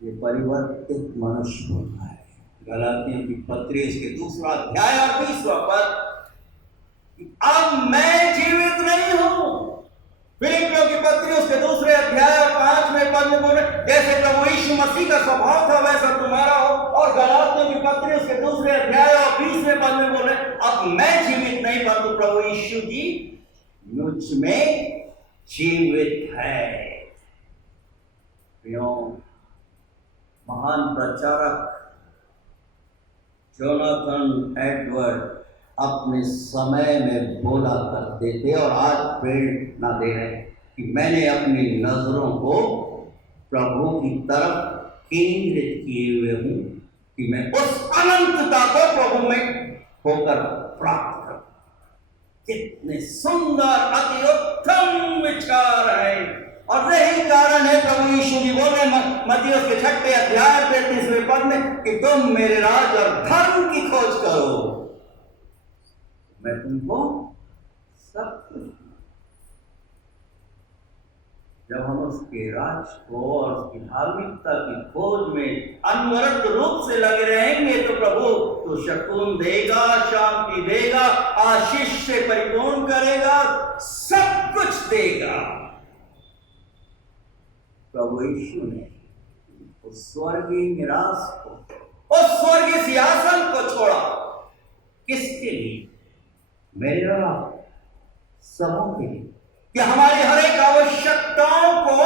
ये परिवर्तित मनुष्य होता है। गलातियों की पत्री इसके 2 अध्याय और 20वां पद, अब मैं जीवित नहीं हूं। फिलिपियों की पत्री उसके 2 अध्याय और 5वें पद में बोले जैसे प्रभु यीशु मसीह का स्वभाव था वैसा तुम्हारा हो। और गलातियों की पत्री उसके 2 अध्याय और 20वें पद में बोले अब मैं जीवित नहीं परंतु प्रभु यीशु जी मुझ में जीवित है। महान प्रचारक जोनाथन एडवर्ड अपने समय में बोला करते थे और आज प्रेरणा दे रहे कि मैंने अपनी नजरों को प्रभु की तरफ केंद्रित किए हुए हूं कि मैं उस अनंतता को प्रभु में होकर प्राप्त करूं। कितने सुंदर अति उत्तम विचार है और यही कारण है प्रभु यीशु जी बोले मत्ती उसके 6 अध्याय 33वें पद में कि तुम मेरे राज और धर्म की खोज करो, मैं तुमको सब कुछ। जब हम उसके राज को और उसकी धार्मिकता की खोज में अनवरत रूप से लगे रहेंगे तो प्रभु तो शकून देगा, शांति देगा, आशीष से परिपूर्ण करेगा, सब कुछ देगा। प्रभु यीशु ने उस स्वर्गीय निराश को, उस स्वर्गीय सिंहासन को छोड़ा किसके लिए? मेरे और सबों के लिए, कि हमारी हर एक आवश्यकताओं को,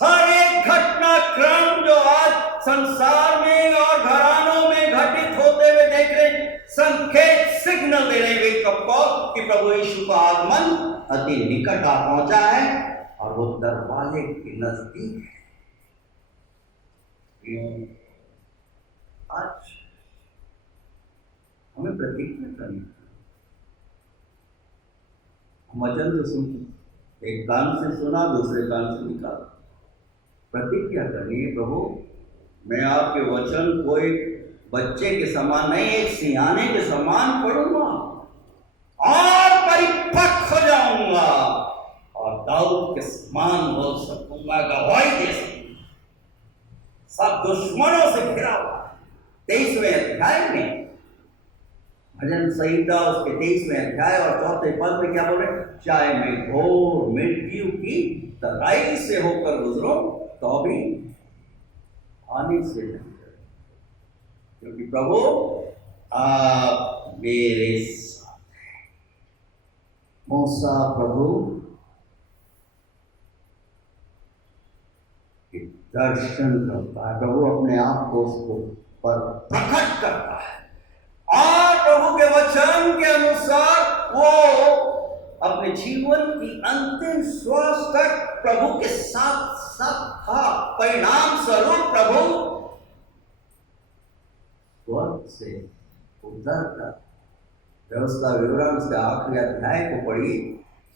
हर एक घटनाक्रम जो आज संसार में और घरानों में घटित होते हुए देख रहे, संकेत सिग्नल दे रहे वेक अप कॉल कि प्रभु यीशु का आगमन अति निकट आ पहुंचा है और वो दरवाजे के नजदीक है। आज हमें प्रतिज्ञा करनी है। हम वचन तो सुनते, एक कान से सुना, दूसरे कान से निकाला। प्रतिज्ञा करनी है, प्रभु मैं आपके वचन को एक बच्चे के समान नहीं, एक सियाने के समान पढ़ूंगा और परिपक्व हो जाऊंगा और दाऊद के समान बोल सकूंगा, गवाही दे सकूंगा। सब दुश्मनों से घिरा हुआ। 23वें अध्याय में भजन संहिता उसके 23वें अध्याय और 4 पद में क्या बोल रहे? चाहे मैं घोर मृत्यु की तराई से होकर गुजरूं तो भी हानि से नहीं डरूं, क्योंकि प्रभु आप मेरे साथ हैं। मूसा प्रभु के दर्शन करता है, प्रभु अपने आप को उसको पर प्रकट करता है और प्रभु के वचन के अनुसार वो अपने जीवन की अंतिम श्वास तक प्रभु के साथ साथ था। परिणाम स्वरूप प्रभु स्वर्ग से उतर कर, जब उसका विवरण उसके आखिरी अध्याय को पढ़ी,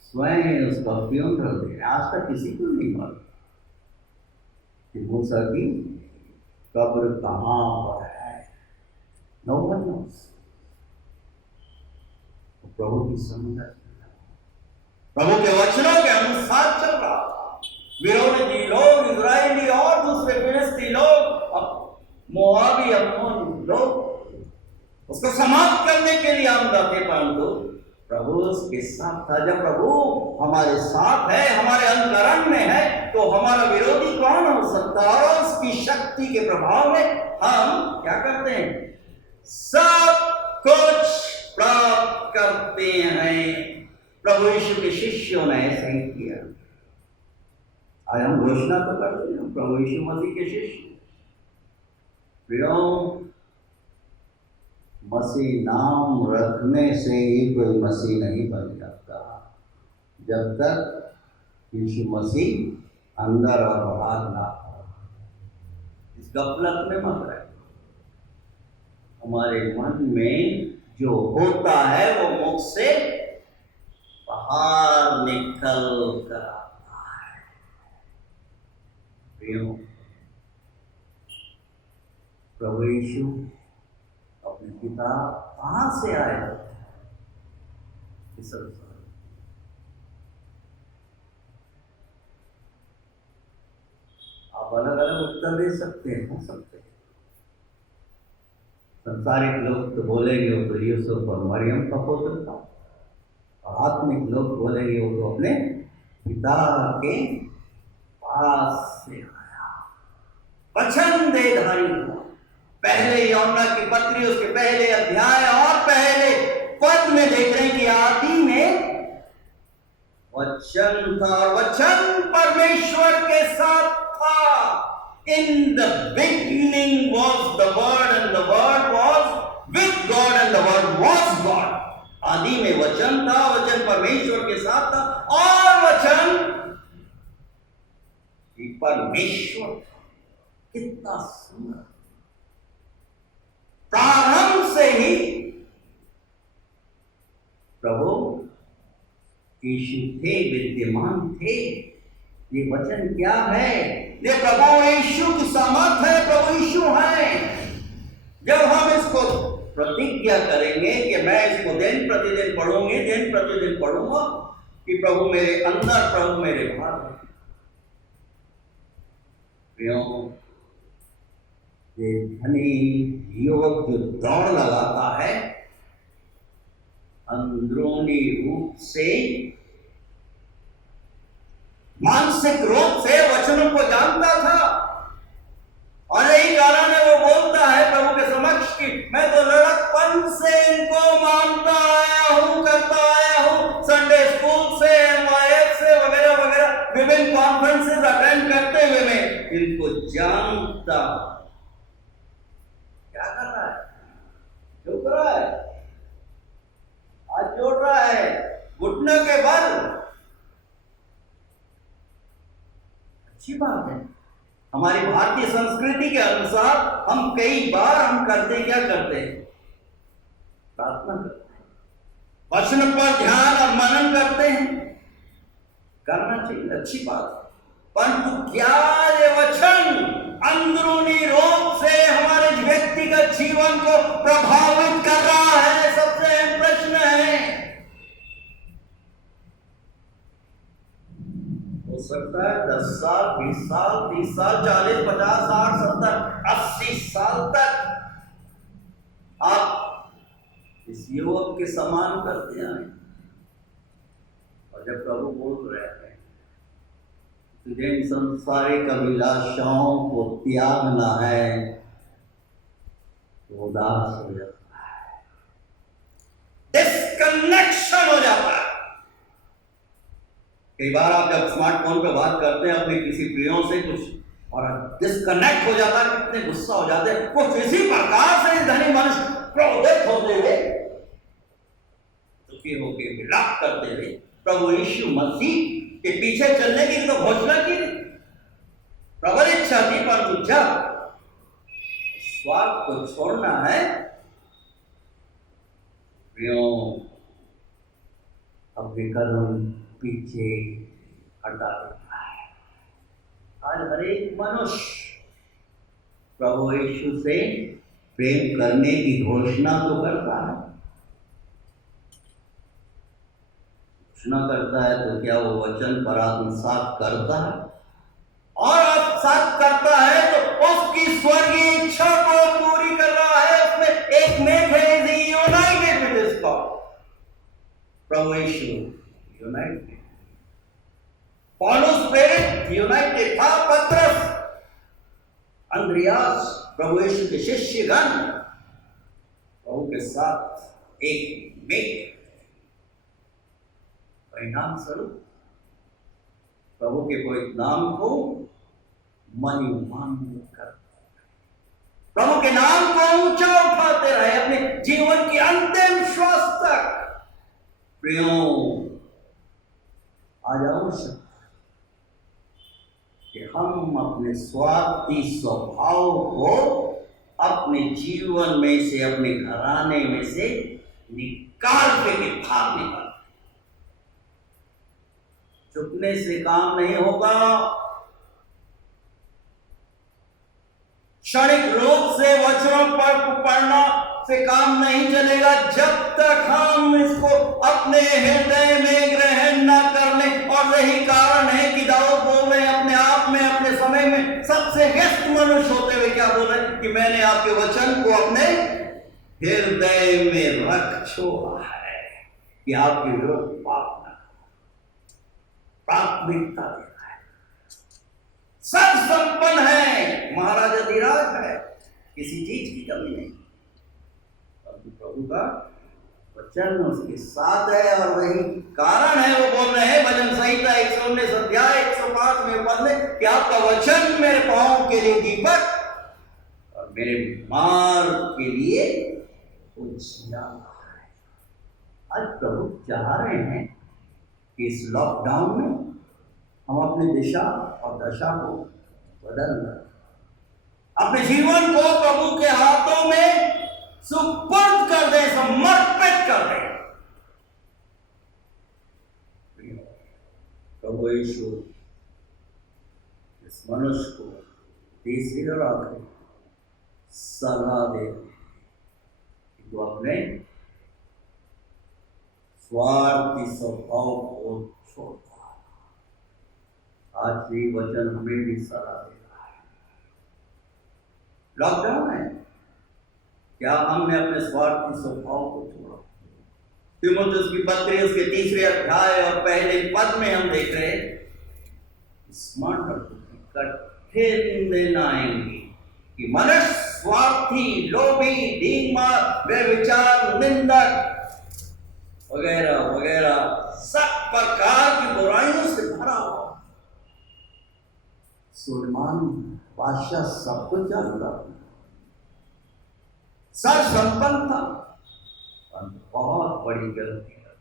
स्वयं उसका फ्यूनरल दे। आज तक किसी को नहीं मालूम कि मूसा की कब्र कहाँ पर है। No one knows. प्रभु की संगत, प्रभु के वचनों के अनुसार चल रहा था। विरोधी लोग, इजरायली और दूसरे फिलिस्ती लोग, मोआबी, अम्मोनी लोग उसको समाप्त करने के लिए आमदा थे, परंतु प्रभु उसके साथ था। जब प्रभु हमारे साथ है, हमारे अंतरंग में है, तो हमारा विरोधी कौन हो सकता है? और उसकी शक्ति के प्रभाव में हम क्या करते हैं? सब कुछ प्राप्त करते हैं। प्रभु यीशु के शिष्यों ने ऐसा ही किया। आज हम घोषणा तो करते हैं प्रभु यीशु मसीह के शिष्य। मसीह नाम रखने से ही कोई मसीह नहीं बन जाता जब तक यीशु मसीह अंदर और बाहर ना हो। इस गफलत में मत रहे। हमारे मन में जो होता है वो मुख से बाहर निकल कर आता है। प्रभु यीशु अपने पिता कहाँ से आए? इस संसार। आप अलग अलग उत्तर दे सकते हैं, हो सकते हैं। संसारिक लोग तो बोलेंगे वो तो यूसुफ और मरियम का पुत्र था, और आत्मिक लोग बोलेंगे वो तो अपने पिता के पास से आया, वचन देधारी हुआ। पहले यौना की पत्री उसके पहले अध्याय और पहले पद में देख रहे हैं कि आदि में वचन था और वचन परमेश्वर के साथ था। In the beginning was the Word, and the Word was with God, and the Word was God. आदि में वचन था, वचन परमेश्वर के साथ था, और वचन परमेश्वर था। कितना सुंदर! प्रारंभ से ही प्रभु यीशु थे, विद्यमान थे। ये वचन क्या है? ये प्रभु यीशु की सामर्थ है, प्रभु यीशु है। जब हम इसको प्रतिज्ञा करेंगे कि मैं इसको दिन प्रतिदिन पढ़ूंगी, दिन प्रतिदिन पढ़ूंगा, कि प्रभु मेरे अंदर, प्रभु मेरे बाहर है। ये धनी युवक जो दौड़ लगाता है, अंदरूनी रूप से, मानसिक रूप से वचनों को जानता था, और यही कारण है वो बोलता है प्रभु के समक्ष कि मैं तो लड़कपन से इनको मानता आया हूं, करता आया हूं, संडे स्कूल से, MYF से, वगैरह वगैरह विभिन्न कॉन्फ्रेंसेस अटेंड करते हुए मैं इनको जानता। क्या कर रहा है? क्यों कर रहा है? हाथ जोड़ रहा है घुटने के बल। अच्छी बात है। हमारी भारतीय संस्कृति के अनुसार हम कई बार हम करते, क्या करते हैं? प्रार्थना करते हैं, वचन पर ध्यान और मनन करते हैं। करना चाहिए, अच्छी बात है। परंतु क्या ये वचन अंदरूनी रूप से हमारे व्यक्तिगत जीवन को प्रभावित कर रहा है? सबसे अहम प्रश्न है। हो सकता है 10 साल, 20 साल, 30 साल, 40, 50, 60, 70, 80 साल तक आप इस युवक के समान करते आए, और जब प्रभु बोल रहे हैं तुझे इन संसारिक अभिलाषाओं को त्यागना है, तो उदास हो जाता है, डिस्कनेक्शन हो जाता है। कई बार आप जब स्मार्टफोन पे बात करते हैं अपने किसी प्रियों से कुछ, और डिस्कनेक्ट हो जाता है, कितने गुस्सा हो जाते हैं। कुछ इसी प्रकार से धनी मनुष्य क्रोधित होते हुए, दुखी होकर विलाप करते हुए प्रभु यीशु मसीह के पीछे चलने की तो घोषणा की, प्रबल इच्छा थी, परंतु जब स्वार्थ को छोड़ना है, अपने कदम पीछे हटा देता है। आज हर एक मनुष्य प्रभु यीशु से प्रेम करने की घोषणा तो करता है। घोषणा करता है तो क्या वो वचन पर आत्मसात करता है? और आत्मसात करता है तो उसकी स्वर्गीय इच्छा को पूरी कर रहा है। उसमें एक मेघ है, यूनाइटेड विद हिज गॉड। प्रभु यीशु यूनाइटेड, पौलुस प्रेरित यूनाइटेड था, पतरस, अंद्रियास, प्रभु यीशु के शिष्यगण प्रभु के साथ एक मेघ। परिणाम स्वरूप प्रभु के पवित्र नाम को महिमान कर, प्रभु के नाम को ऊंचा उठाते रहे अपने जीवन की अंतिम श्वास तक। प्रियों, आज आवश्यक कि हम अपने स्वार्थी स्वभाव को अपने जीवन में से, अपने घराने में से निकाल के बाहर निकाल। चुपने से काम नहीं होगा, क्षणिक रूप से वचनों पर पढ़ना से काम नहीं चलेगा, जब तक हम इसको अपने हृदय में ग्रहण न कर लें। और यही कारण है कि दाऊद बोल रहे हैं अपने आप में, अपने समय में सबसे व्यस्त मनुष्य होते हुए क्या बोल रहे हैं कि मैंने आपके वचन को अपने हृदय में रख छोड़ा है कि आपके विरुद्ध पाप न प्राथमिकता देना है। सब संपन्न है, महाराजा धीराज है, किसी चीज की कमी नहीं। प्रभु का वचन उसके साथ है, और वही कारण है वो बोल रहे हैं भजन संहिता 119 अध्याय 105 में पद में कि आपका वचन मेरे पांव के लिए दीपक और मेरे मार्ग के लिए उजियारा है। आज प्रभु चाह रहे हैं कि इस लॉकडाउन में हम अपनी दिशा और दशा को बदल दें, अपने जीवन को प्रभु के हाथों में सुपुर्द कर दें, समर्पित कर दें। प्रभु यीशु इस मनुष्य को तीसरी और आखिरी सलाह दे कि तू अपने स्वार्थी स्वभाव को छोड़। आज ये वचन हमें भी सलाह दे रहा है। लॉकडाउन है, क्या हमने अपने स्वार्थी स्वभाव को छोड़ा? तीमुथियुस की पत्री उसके तीसरे अध्याय और पहले पद में हम देख रहे हैं, स्मरण रखो कि कठिन दिन आएंगे कि मनुष्य स्वार्थी, लोभी, डींगमार, बेविचार, निंदक वगैरह वगैरह सब प्रकार की बुराइयों से भरा हुआ। सुलेमान बादशाह सब कुछ जानता, सर संपन्न था, पर बहुत बड़ी गलती कर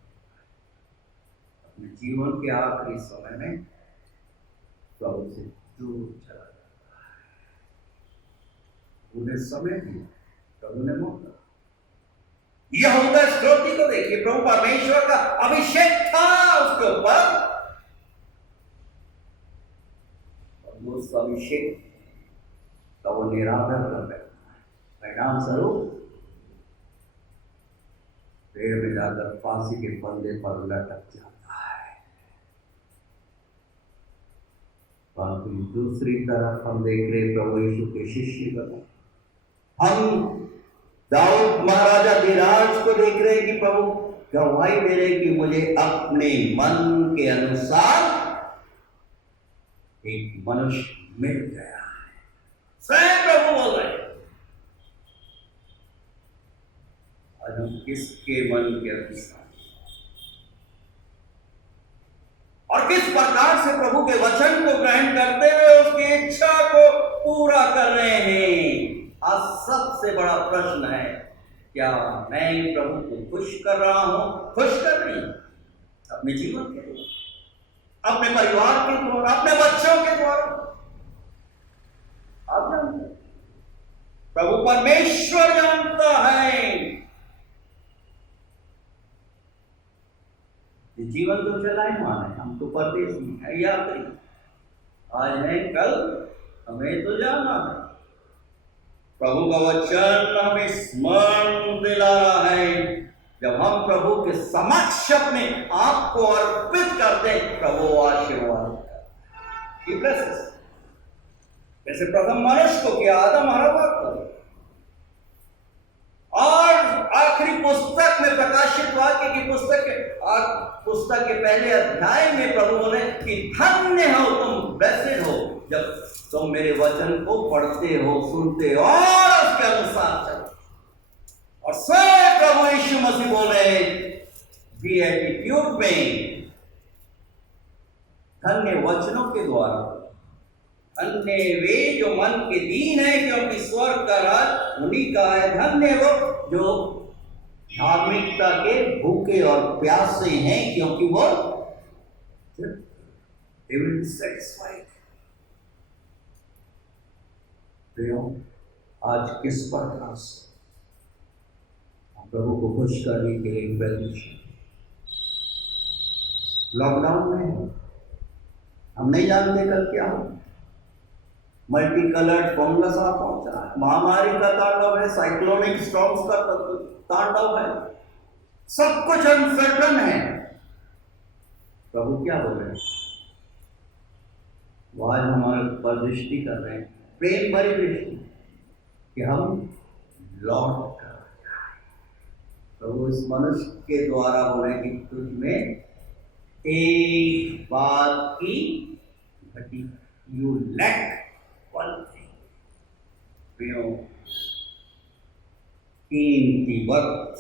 अपने जीवन के आखिरी समय में प्रभु से दूर चला जाता है। उन्हें समय दिया, प्रभु ने मौका। यहूदा इस्करियोती को देखिए, प्रभु परमेश्वर का अभिषेक था उसके ऊपर, उस अभिषेक का वो निरादर कर बैठा है। परिणाम स्वरूप पेड़ में जाकर फांसी के फंदे पर लटक जाता है। परंतु दूसरी तरफ हम देख रहे प्रभु यीशु के शिष्य बने। हम दाऊद महाराजा धीराज को देख रहे हैं कि प्रभु गवाही दे रहे कि मुझे अपने मन के अनुसार एक मनुष्य मिल गया है। स्वयं प्रभु बोल रहे, आज हम किसके मन के अनुसार और किस प्रकार से प्रभु के वचन को ग्रहण करते हुए उसकी इच्छा को पूरा कर रहे हैं? आज सबसे बड़ा प्रश्न है, क्या मैं प्रभु को खुश कर रहा हूं, खुश कर रही हूं अपने जीवन के द्वारा, अपने परिवार के द्वारा, अपने बच्चों के द्वारा? आप जानते, प्रभु परमेश्वर जानता है। ये जीवन तो चला ही माने, हम तो परदेसी है, यात्री, आज है कल हमें तो जाना है। प्रभु का वचन हमें स्मरण दिला रहा है, जब हम प्रभु के समक्ष अपने आप को अर्पित करते हैं, प्रभु आशीर्वाद करता है। जैसे प्रथम मनुष्य को किया, आदम हवा को, और आखिरी पुस्तक में प्रकाशित वाक्य की पुस्तक के पहले अध्याय में प्रभु बोले कि धन्य हो तुम, ब्लेसेड हो, जब तुम मेरे वचन को पढ़ते हो, सुनते हो और उसके अनुसार चलते। और स्वयं प्रभु यीशु मसीह बोले बीएटिट्यूड में, धन्य वचनों के द्वारा, धन्य वे जो मन के दीन है क्योंकि स्वर्ग का राज उन्हीं का है। धन्य वो जो धार्मिकता के भूखे और प्यासे हैं क्योंकि वो they will be satisfied। आज किस प्रकार से प्रभु को खुश करने के लिए प्रतीक्षा? लॉकडाउन में हम नहीं जानते कल क्या हो, मल्टी कलर्ड फंगस आ पहुंचा है, महामारी का तांडव है, साइक्लोनिक स्टॉर्म्स का तांडव है, सब कुछ अनसर्टन है। प्रभु क्या बोल रहे हैं? वो आज हमारे पर दृष्टि कर रहे हैं, प्रेम भरी दृष्टि, कि हम लौट कर प्रभु इस मनुष्य के द्वारा बोले कि तुझ में एक बात की घटी, यू लैक वन थिंग। कीमती वक्त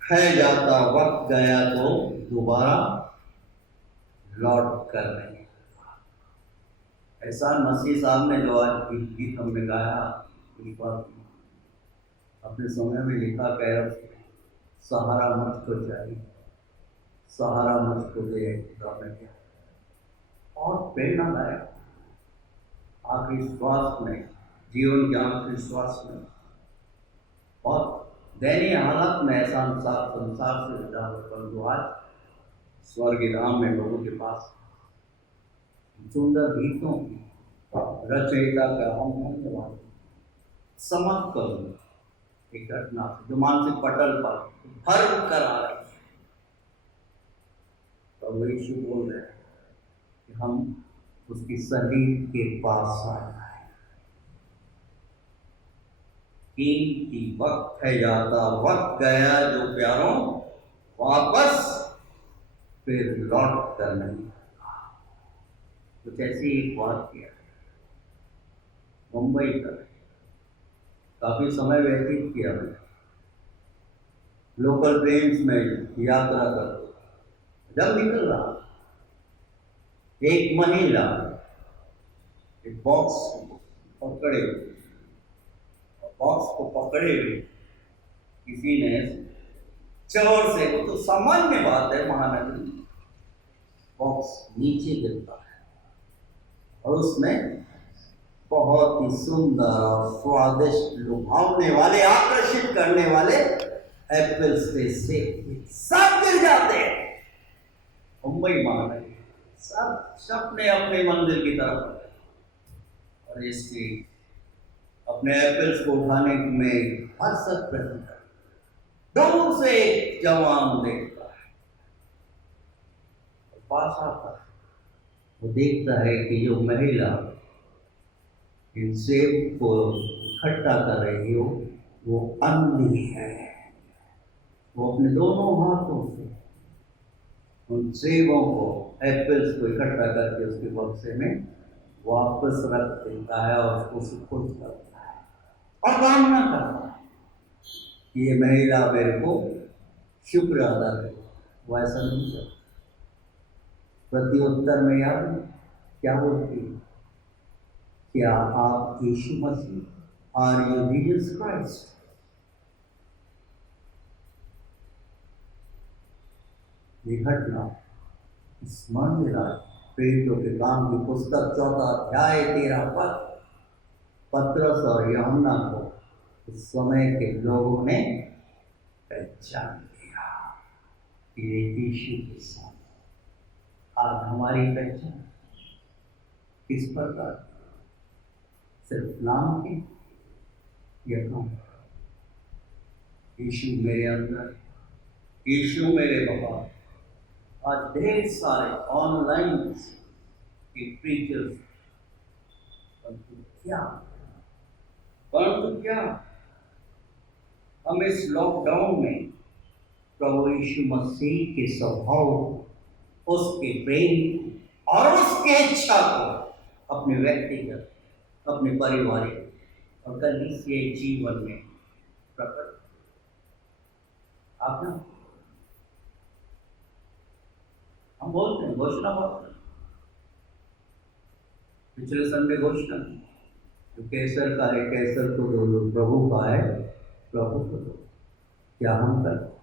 है जाता, वक्त गया तो दोबारा लौट कर नहीं। एहसान मसीह साहब ने जो आज गीत हमने गाया, इस बात अपने समय में लिखा, कह रहा सहारा मुझको चाहिए, सहारा मुझको दे क्या, और प्रेरणादायक आखिरी श्वास में, जीवन के आखिरी श्वास में, और दैनीय हालत में ऐसा संसार से विदा हो, परंतु आज स्वर्गीय धाम में प्रभु के पास सुंदर गीतों की रचयिता का हम धन्यवाद समझ कर एक घटना जो मानसिक पटल पर भर कर आ रही है। प्रभु यीशु बोल रहे हैं कि हम उसकी शरीर के पास आना है। कीमती वक्त है जाता, वक्त गया जो प्यारों वापस फिर लौट कर नहीं। कुछ ऐसी एक बात किया मुंबई तक काफी समय व्यतीत किया मैंने, लोकल ट्रेन में यात्रा करते जब निकल रहा एक महिला एक बॉक्स पकड़े बॉक्स को पकड़े हुए किसी ने चोर से, वो तो सामान्य बात है महानगरी, बॉक्स नीचे गिरता है और उसमें बहुत ही सुंदर और स्वादिष्ट लुभावने वाले आकर्षित करने वाले एप्पल्स से सब गिर जाते हैं। मुंबई महानगरी सब अपने अपने मंदिर की तरफ और इसकी अपने एप्पल्स को उठाने में हर्षद प्रकट कर दूर से एक जवान देखता है, पास आता है, वो देखता है कि जो महिला इन सेब को इकट्ठा कर रही हो वो अंधी है। वो अपने दोनों हाथों से उन सेबों को एप्पल्स को इकट्ठा करके उसके बक्से में वापस रख देता है और उसको सुपुर्द करता है और कामना करता है कि ये महिला मेरे को शुक्र अदा करे। वो ऐसा नहीं करता। प्रत्युत्तर में याद क्या बोलती है? क्या आप यीशु मसीह आर यू जीसस क्राइस्ट? ये घटना स्मरण दिला प्रेरितों के काम की पुस्तक 4 अध्याय 13 पद। पतरस और यूहन्ना को उस समय के लोगों ने पहचान लिया कि ये यीशु के साथ। आज हमारी पहचान किस प्रकार? सिर्फ नाम के या काम? यीशु मेरे अंदर, यीशु मेरे बाहर। आज ढेर सारे ऑनलाइन के प्रीचर्स, परंतु क्या हम इस लॉकडाउन में प्रभु यीशु मसीह के स्वभाव, उसके प्रेम और उसके इच्छा को अपने व्यक्तिगत, अपने पारिवारिक और कलीसियाई जीवन में प्रकट आप ना? हम बोलते हैं घोषणा बोलते हैं। पिछले संडे घोषणा जो कैसर का है कैसर को दो, प्रभु का है प्रभु को दो। क्या हम करते?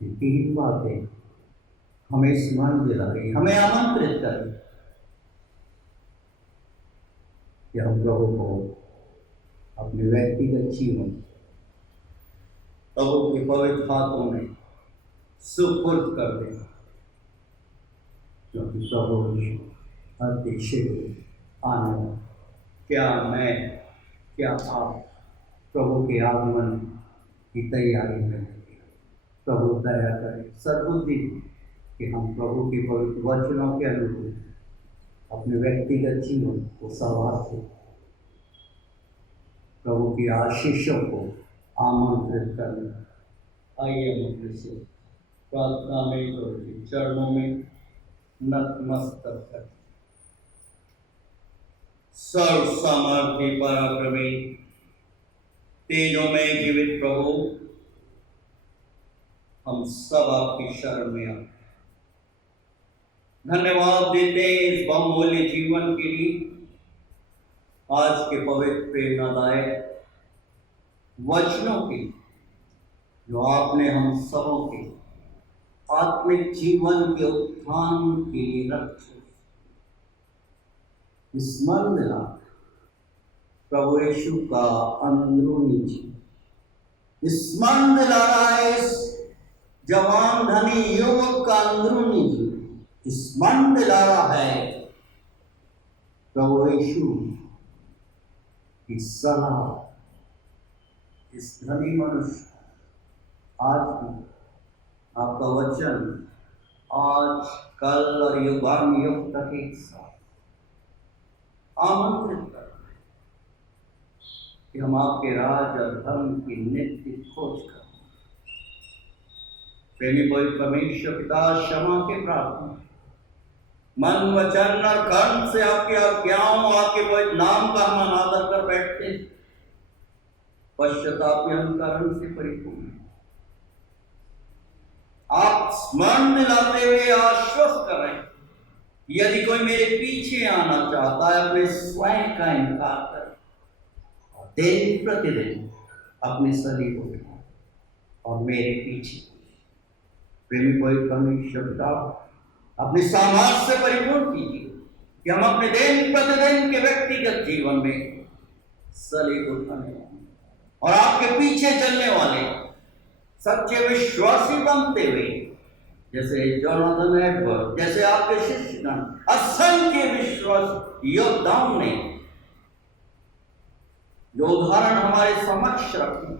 तीन बातें हमें स्मरण दिला रही, हमें आमंत्रित कर रही कि हम प्रभु को अपने व्यक्तिगत जीवन प्रभु के पवित्र हाथों में सुपुर्द कर दें, क्योंकि प्रभु अति शीघ्र आने वाला। क्या मैं, क्या आप प्रभु के आगमन की तैयारी में? प्रभु दया करें, सद्बुद्धि कि हम प्रभु के पवित्र वचनों के अनुरूप अपने व्यक्तिगत जीवन को संवार से प्रभु की आशीषों को आमंत्रित करने। आइए मुझे से प्रार्थना में प्रभु के चरणों में नतमस्तक कर। सर्व सामर्थ्य पराक्रमी तेजों में जीवित प्रभु, हम सब आपकी शरण में आते, धन्यवाद देते हैं इस बहुमूल्य जीवन के लिए, आज के पवित्र प्रेरणादायक वचनों के जो आपने हम सबों के आत्मिक जीवन के उत्थान के लिए रखे। स्मरण दिला प्रभु यीशु का अंदरूनी जीवन, स्मरण दिला रहा है इस जवान धनी युवक का अंदरूनी स्मरण दिला रहा है प्रभु यीशु की सलाह इस धनी मनुष्य आज भी आपका वचन आज कल और युगानुयुग तक एक साथ आमंत्रित कर रहे हैं कि हम आपके राज और धर्म की नित्य खोज करें। प्रेमी पवित्र परमेश्वर पिता क्षमा के प्रार्थना मन वचन और कर्म से आपके आज्ञाओं आपके पवित्र नाम का हम अनादर कर बैठते हैं, पश्चाताप अहंकरण से परिपूर्ण आप स्मरण दिलाते हुए आश्वस्त कर रहे हैं यदि कोई मेरे पीछे आना चाहता है अपने स्वयं का इनकार कर और दिन प्रतिदिन अपने शरीर को उठाए और मेरे पीछे प्रेमी पवित्र परमेश्वर पिता अपने सामर्थ से परिपूर्ण कीजिए कि हम अपने दिन प्रतिदिन के व्यक्तिगत जीवन में सलीब उठाने और आपके पीछे चलने वाले सच्चे विश्वासी बनते हुए जैसे जोनाथन एडवर्ड जैसे आपके शिष्यगण असंख्य विश्वास योद्धाओं ने जो उदाहरण हमारे समक्ष रखे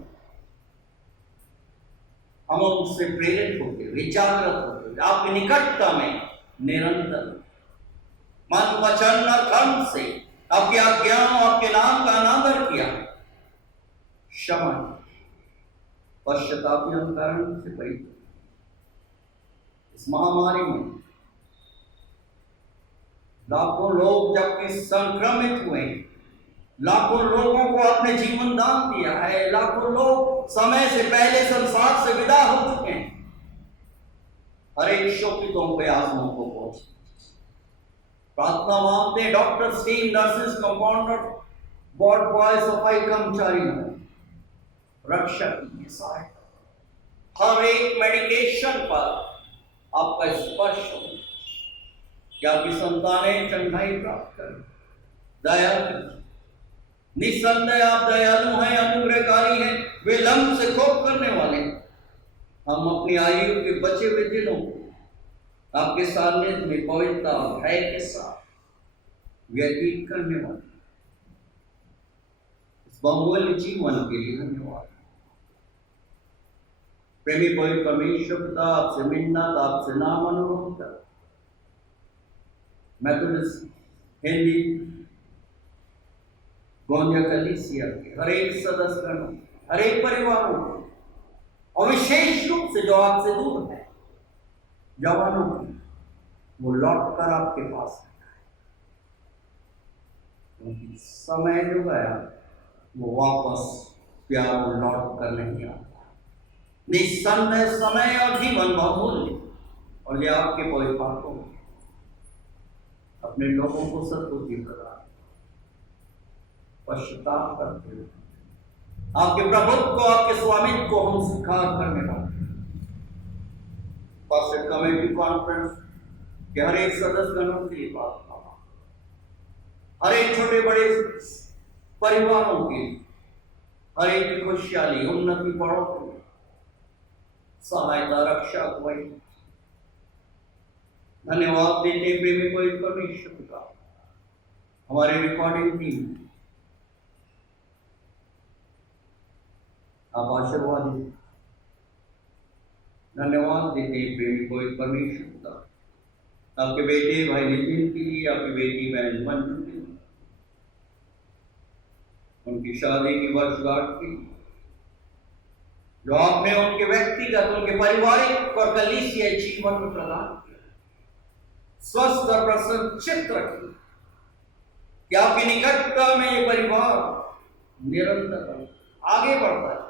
हम उनसे प्रेरित होते हुए जागृत होते हुए आपकी निकटता में निरंतर मन वचन और कर्म से आपकी आज्ञाओं आपके नाम का अनादर किया क्षमा पश्चाताप कारण से परिपूर्ण इस महामारी में लाखों लोग जबकि संक्रमित हुए लाखों लोगों को अपने जीवन दान दिया है, लाखों लोग समय से पहले संसार से विदा हो चुके हैं, हर एक शोकितों प्रयासों को पहुंचे प्रार्थना मांगते doctor team nurses compounder ward boy सफाई कर्मचारी रक्षा कीजिए सहायता हर एक मेडिकेशन पर आपका स्पर्श हो क्या की संतानें चंगाई प्राप्त करें दया कीजिए निसंदेह आप दयालु हैं अनुग्रहकारी हैं विलंब से कोप करने वाले हम अपनी आयु के बचे हुए दिनों को आपके सानिध्य में पवित्रता भय के साथ व्यतीत करने वाले इस बहुमूल्य जीवन के लिए धन्यवाद प्रेमी पवित्र परमेश्वर पिता आपसे मिन्नत आपसे नाम अनुरोध कर मेथोडिस्ट हिंदी गोंदिया कलीसिया के हर एक सदस्यगणों हर एक परिवारों और विशेष रूप से जो आपसे दूर है जवानों की वो लौट कर आपके पास क्योंकि समय जो गया वो वापस प्यार लौट कर नहीं आता निस्संदेह समय और जीवन बहुमूल्य और ये आपके पवित्र हाथों में अपने लोगों को सद्बुद्धि प्रदान पश्चाताप करते हुए आपके प्रभुत्व को आपके स्वामित्व को हम स्वीकार करने वाले पास्टर कमेटी कॉन्फ्रेंस के हर एक सदस्यगणों के लिए बात हर एक छोटे बड़े परिवारों की हर एक की खुशहाली उन्नति बढ़ोतरी सहायता रक्षा कोई धन्यवाद देते प्रेमी कोई परमेश्वर का हमारे रिकॉर्डिंग टीम आप आशीर्वाद धन्यवाद देते प्रेमी कोई परमेश्वर का आपके बेटे भाई नितिन के लिए आपकी बेटी बहन मंजू के लिए उनकी शादी की वर्षगांठ की जो आपने उनके व्यक्तिगत उनके पारिवारिक और कलीसियाई जीवन में प्रदान किया स्वस्थ और प्रसन्न चित्त रखिए कि आपकी निकटता में ये परिवार निरंतर आगे बढ़ता है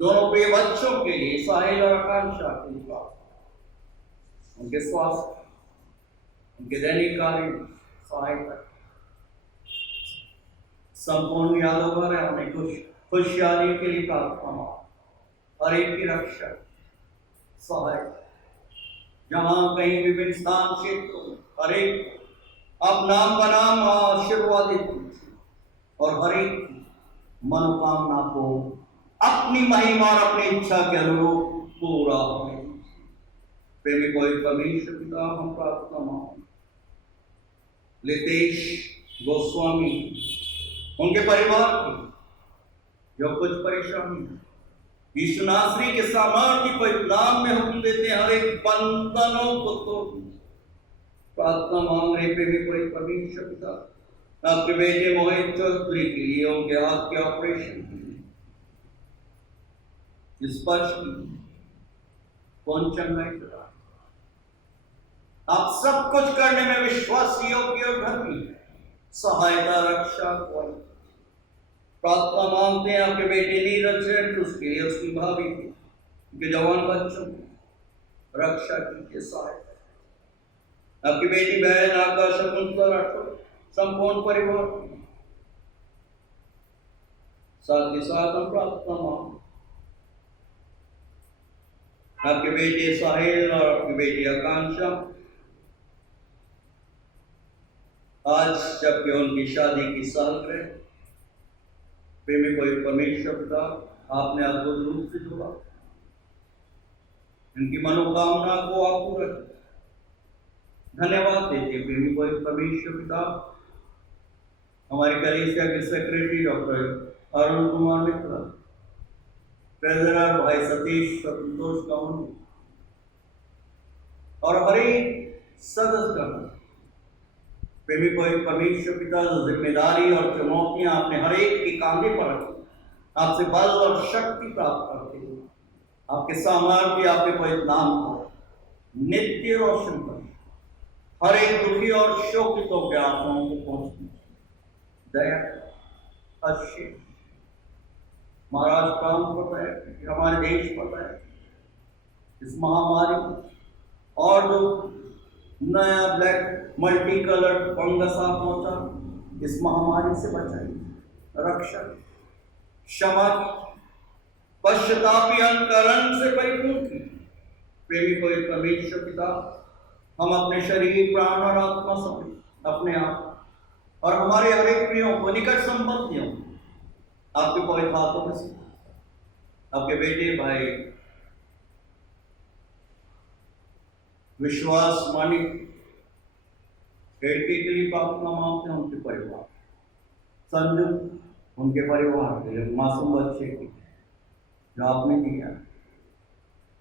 दोनों प्रिय बच्चों के लिए साहिल और आकांक्षा के लिए उनके स्वास्थ्य उनके दैनिक कार्य सहायता संपूर्ण यादों पर उन्हें खुशहाली के लिए प्रार्थना हर एक की रक्षा सहायता जहां कहीं विभिन्न स्थान क्षेत्रों में हर एक आप नाम का नाम आशीर्वादित और हर एक मनोकामना को अपनी महिमा और अपनी इच्छा के अनुरूप पूरा होने दीजिए। प्रेमी कोई परमेश्वर पिता, हम प्रार्थना मांगते लितेश गोस्वामी, उनके परिवार की जो कुछ परेशानी है, यीशु नासरी के सामर्थ्य को नाम में हुक्म देते हैं, हर एक बंधनों को तोड़ दीजिए। प्रार्थना मांग रहे प्रेमी कोई परमेश्वर पिता, आपके बेटे मोहित चौधरी के लिए, उनके हाथ के ऑपरेशन के लिए स्पर्श कीजिए, कौन चंगाई करा। आप सब कुछ करने में विश्वास योग्य और धर्मी है, सहायता रक्षा कोई। प्रार्थना मांगते हैं आपके बेटे नीरज है, उसके लिए, उसकी भाभी की, उनके जवान बच्चों की रक्षा कीजिए, सहायता। आपकी बेटी बहन आकाश शकुंतला राठौर, संपूर्ण परिवार की, साथ ही साथ हम प्रार्थना मांगते आपके बेटे साहिल और आपकी बेटी आकांक्षा, आज जबकि उनकी शादी की सालगिरह, प्रेमी कोई परमेश्वर पिता, आपने अद्भुत रूप से जोड़ा, इनकी मनोकामना को आप पूरा करें। धन्यवाद देते प्रेमी कोई परमेश्वर पिता, हमारी कलीसिया के सेक्रेटरी डॉक्टर अरुण कुमार मित्रा, ट्रेजरर भाई सतीश संतोष काउंट और हर एक सदस्य का प्रेमी कोई परमेश्वर पिता, जो जिम्मेदारी और चुनौतियां आपने हर एक के कांधे पर रखी, आपसे बल और शक्ति प्राप्त करते हुए आपके सामर्थ्य, आपके पवित्र नाम को नित्य रोशन कर हर एक दुखी और शोकितों के आत्माओं को पहुंचने दया अच्छे महाराज काम पता है, हमारे देश पता है, इस महामारी और जो नया ब्लैक मल्टी कलर फंगस आप पहुंचा, इस महामारी से बचाइए, रक्षा, क्षमा, पश्चातापी अंतकरण से परिपूर्ण की। प्रेमी को एक परमेश्वर पिता, हम अपने शरीर, प्राण और आत्मा समेत अपने आप और हमारे हर एक प्रियों को, निकट संबंधियों आपके पवित्र हाथों में से, आपके बेटे भाई विश्वास मानिक के लिए प्रार्थना मांगते हैं, उनके परिवार, संजू उनके परिवार के लिए, मासूम बच्चे की जो आपने दिया,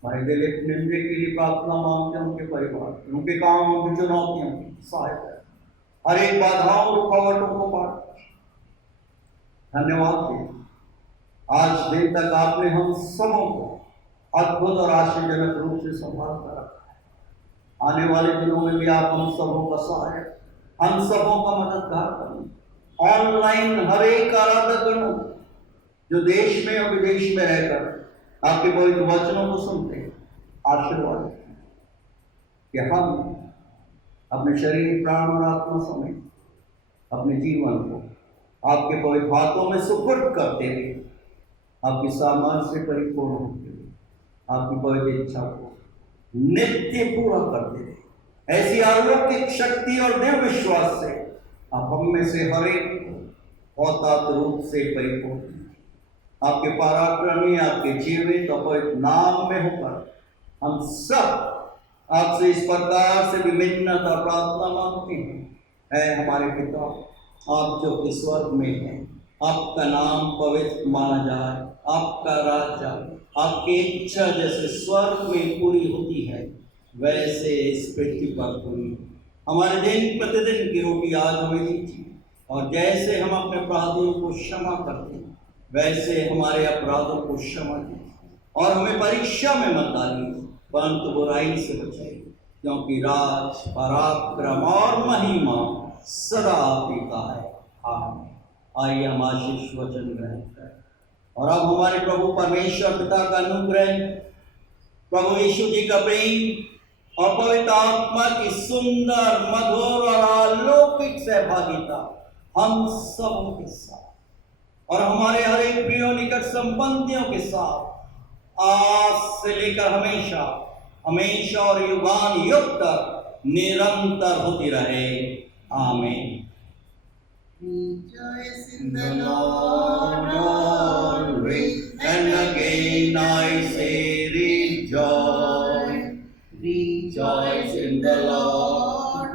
भाई दिलीप निंदे के लिए प्रार्थना मांगते हैं, उनके परिवार, उनके काम, उनकी चुनौतियों की सहायता, हर एक बाधाओं रुकावटों को पार। धन्यवाद दें, आज दिन तक आपने हम सबों को अद्भुत और आश्चर्यजनक रूप से संभाल कर रखा है। आने वाले दिनों में भी आप हम सबों का सहायक, हम सबों का मददगार करें। ऑनलाइन हर एक आराधकगणों जो देश में और विदेश में रहकर आपके पवित्र वचनों को सुनते हैं, आशीर्वाद कि हम अपने शरीर, प्राण और आत्मा समेत अपने जीवन को आपके पवित्र हाथों में सुपुर्द करते हुए आपकी सामर्थ्य से परिपूर्ण होते हुए आपकी पवित्र इच्छा को नित्य पूरा करते रहे। ऐसी अलौकिक शक्ति और दृढ़ विश्वास से आप हम में से हर एक को अवतार रूप से परिपूर्ण, आपके पराक्रमी, आपके जीवित और पवित्र नाम में होकर हम सब आपसे इस प्रकार से विभिन्नता प्रार्थना मांगते हैं। है हमारे पिता, आप जो कि स्वर्ग में हैं, आपका नाम पवित्र माना जाए, आपका राज्य, आपकी इच्छा जैसे स्वर्ग में पूरी होती है वैसे इस पृथ्वी पर पूरी। हमारे दिन प्रतिदिन की रोटी आज हमें दीजिए, और जैसे हम अपने अपराधियों को क्षमा करते हैं वैसे हमारे अपराधों को क्षमा कीजिए, और हमें परीक्षा में मत डालिए परंतु बुराई से बचाइए, क्योंकि राज, पराक्रम और महिमा सदा आपकी का है। आमीन। आइए हम आशीष वचन ग्रहण करें। और अब हमारे प्रभु परमेश्वर पिता का अनुग्रह, प्रभु यीशु जी का प्रेम और पवित्र आत्मा की सुंदर, मधुर और अलौकिक सहभागिता हम सबों के साथ और हमारे हर एक प्रिय निकट संबंधियों के साथ आज से लेकर हमेशा हमेशा और युगान युग तक निरंतर होती रहे। आमीन। Rejoice in the Lord always, and Rejoice in the Lord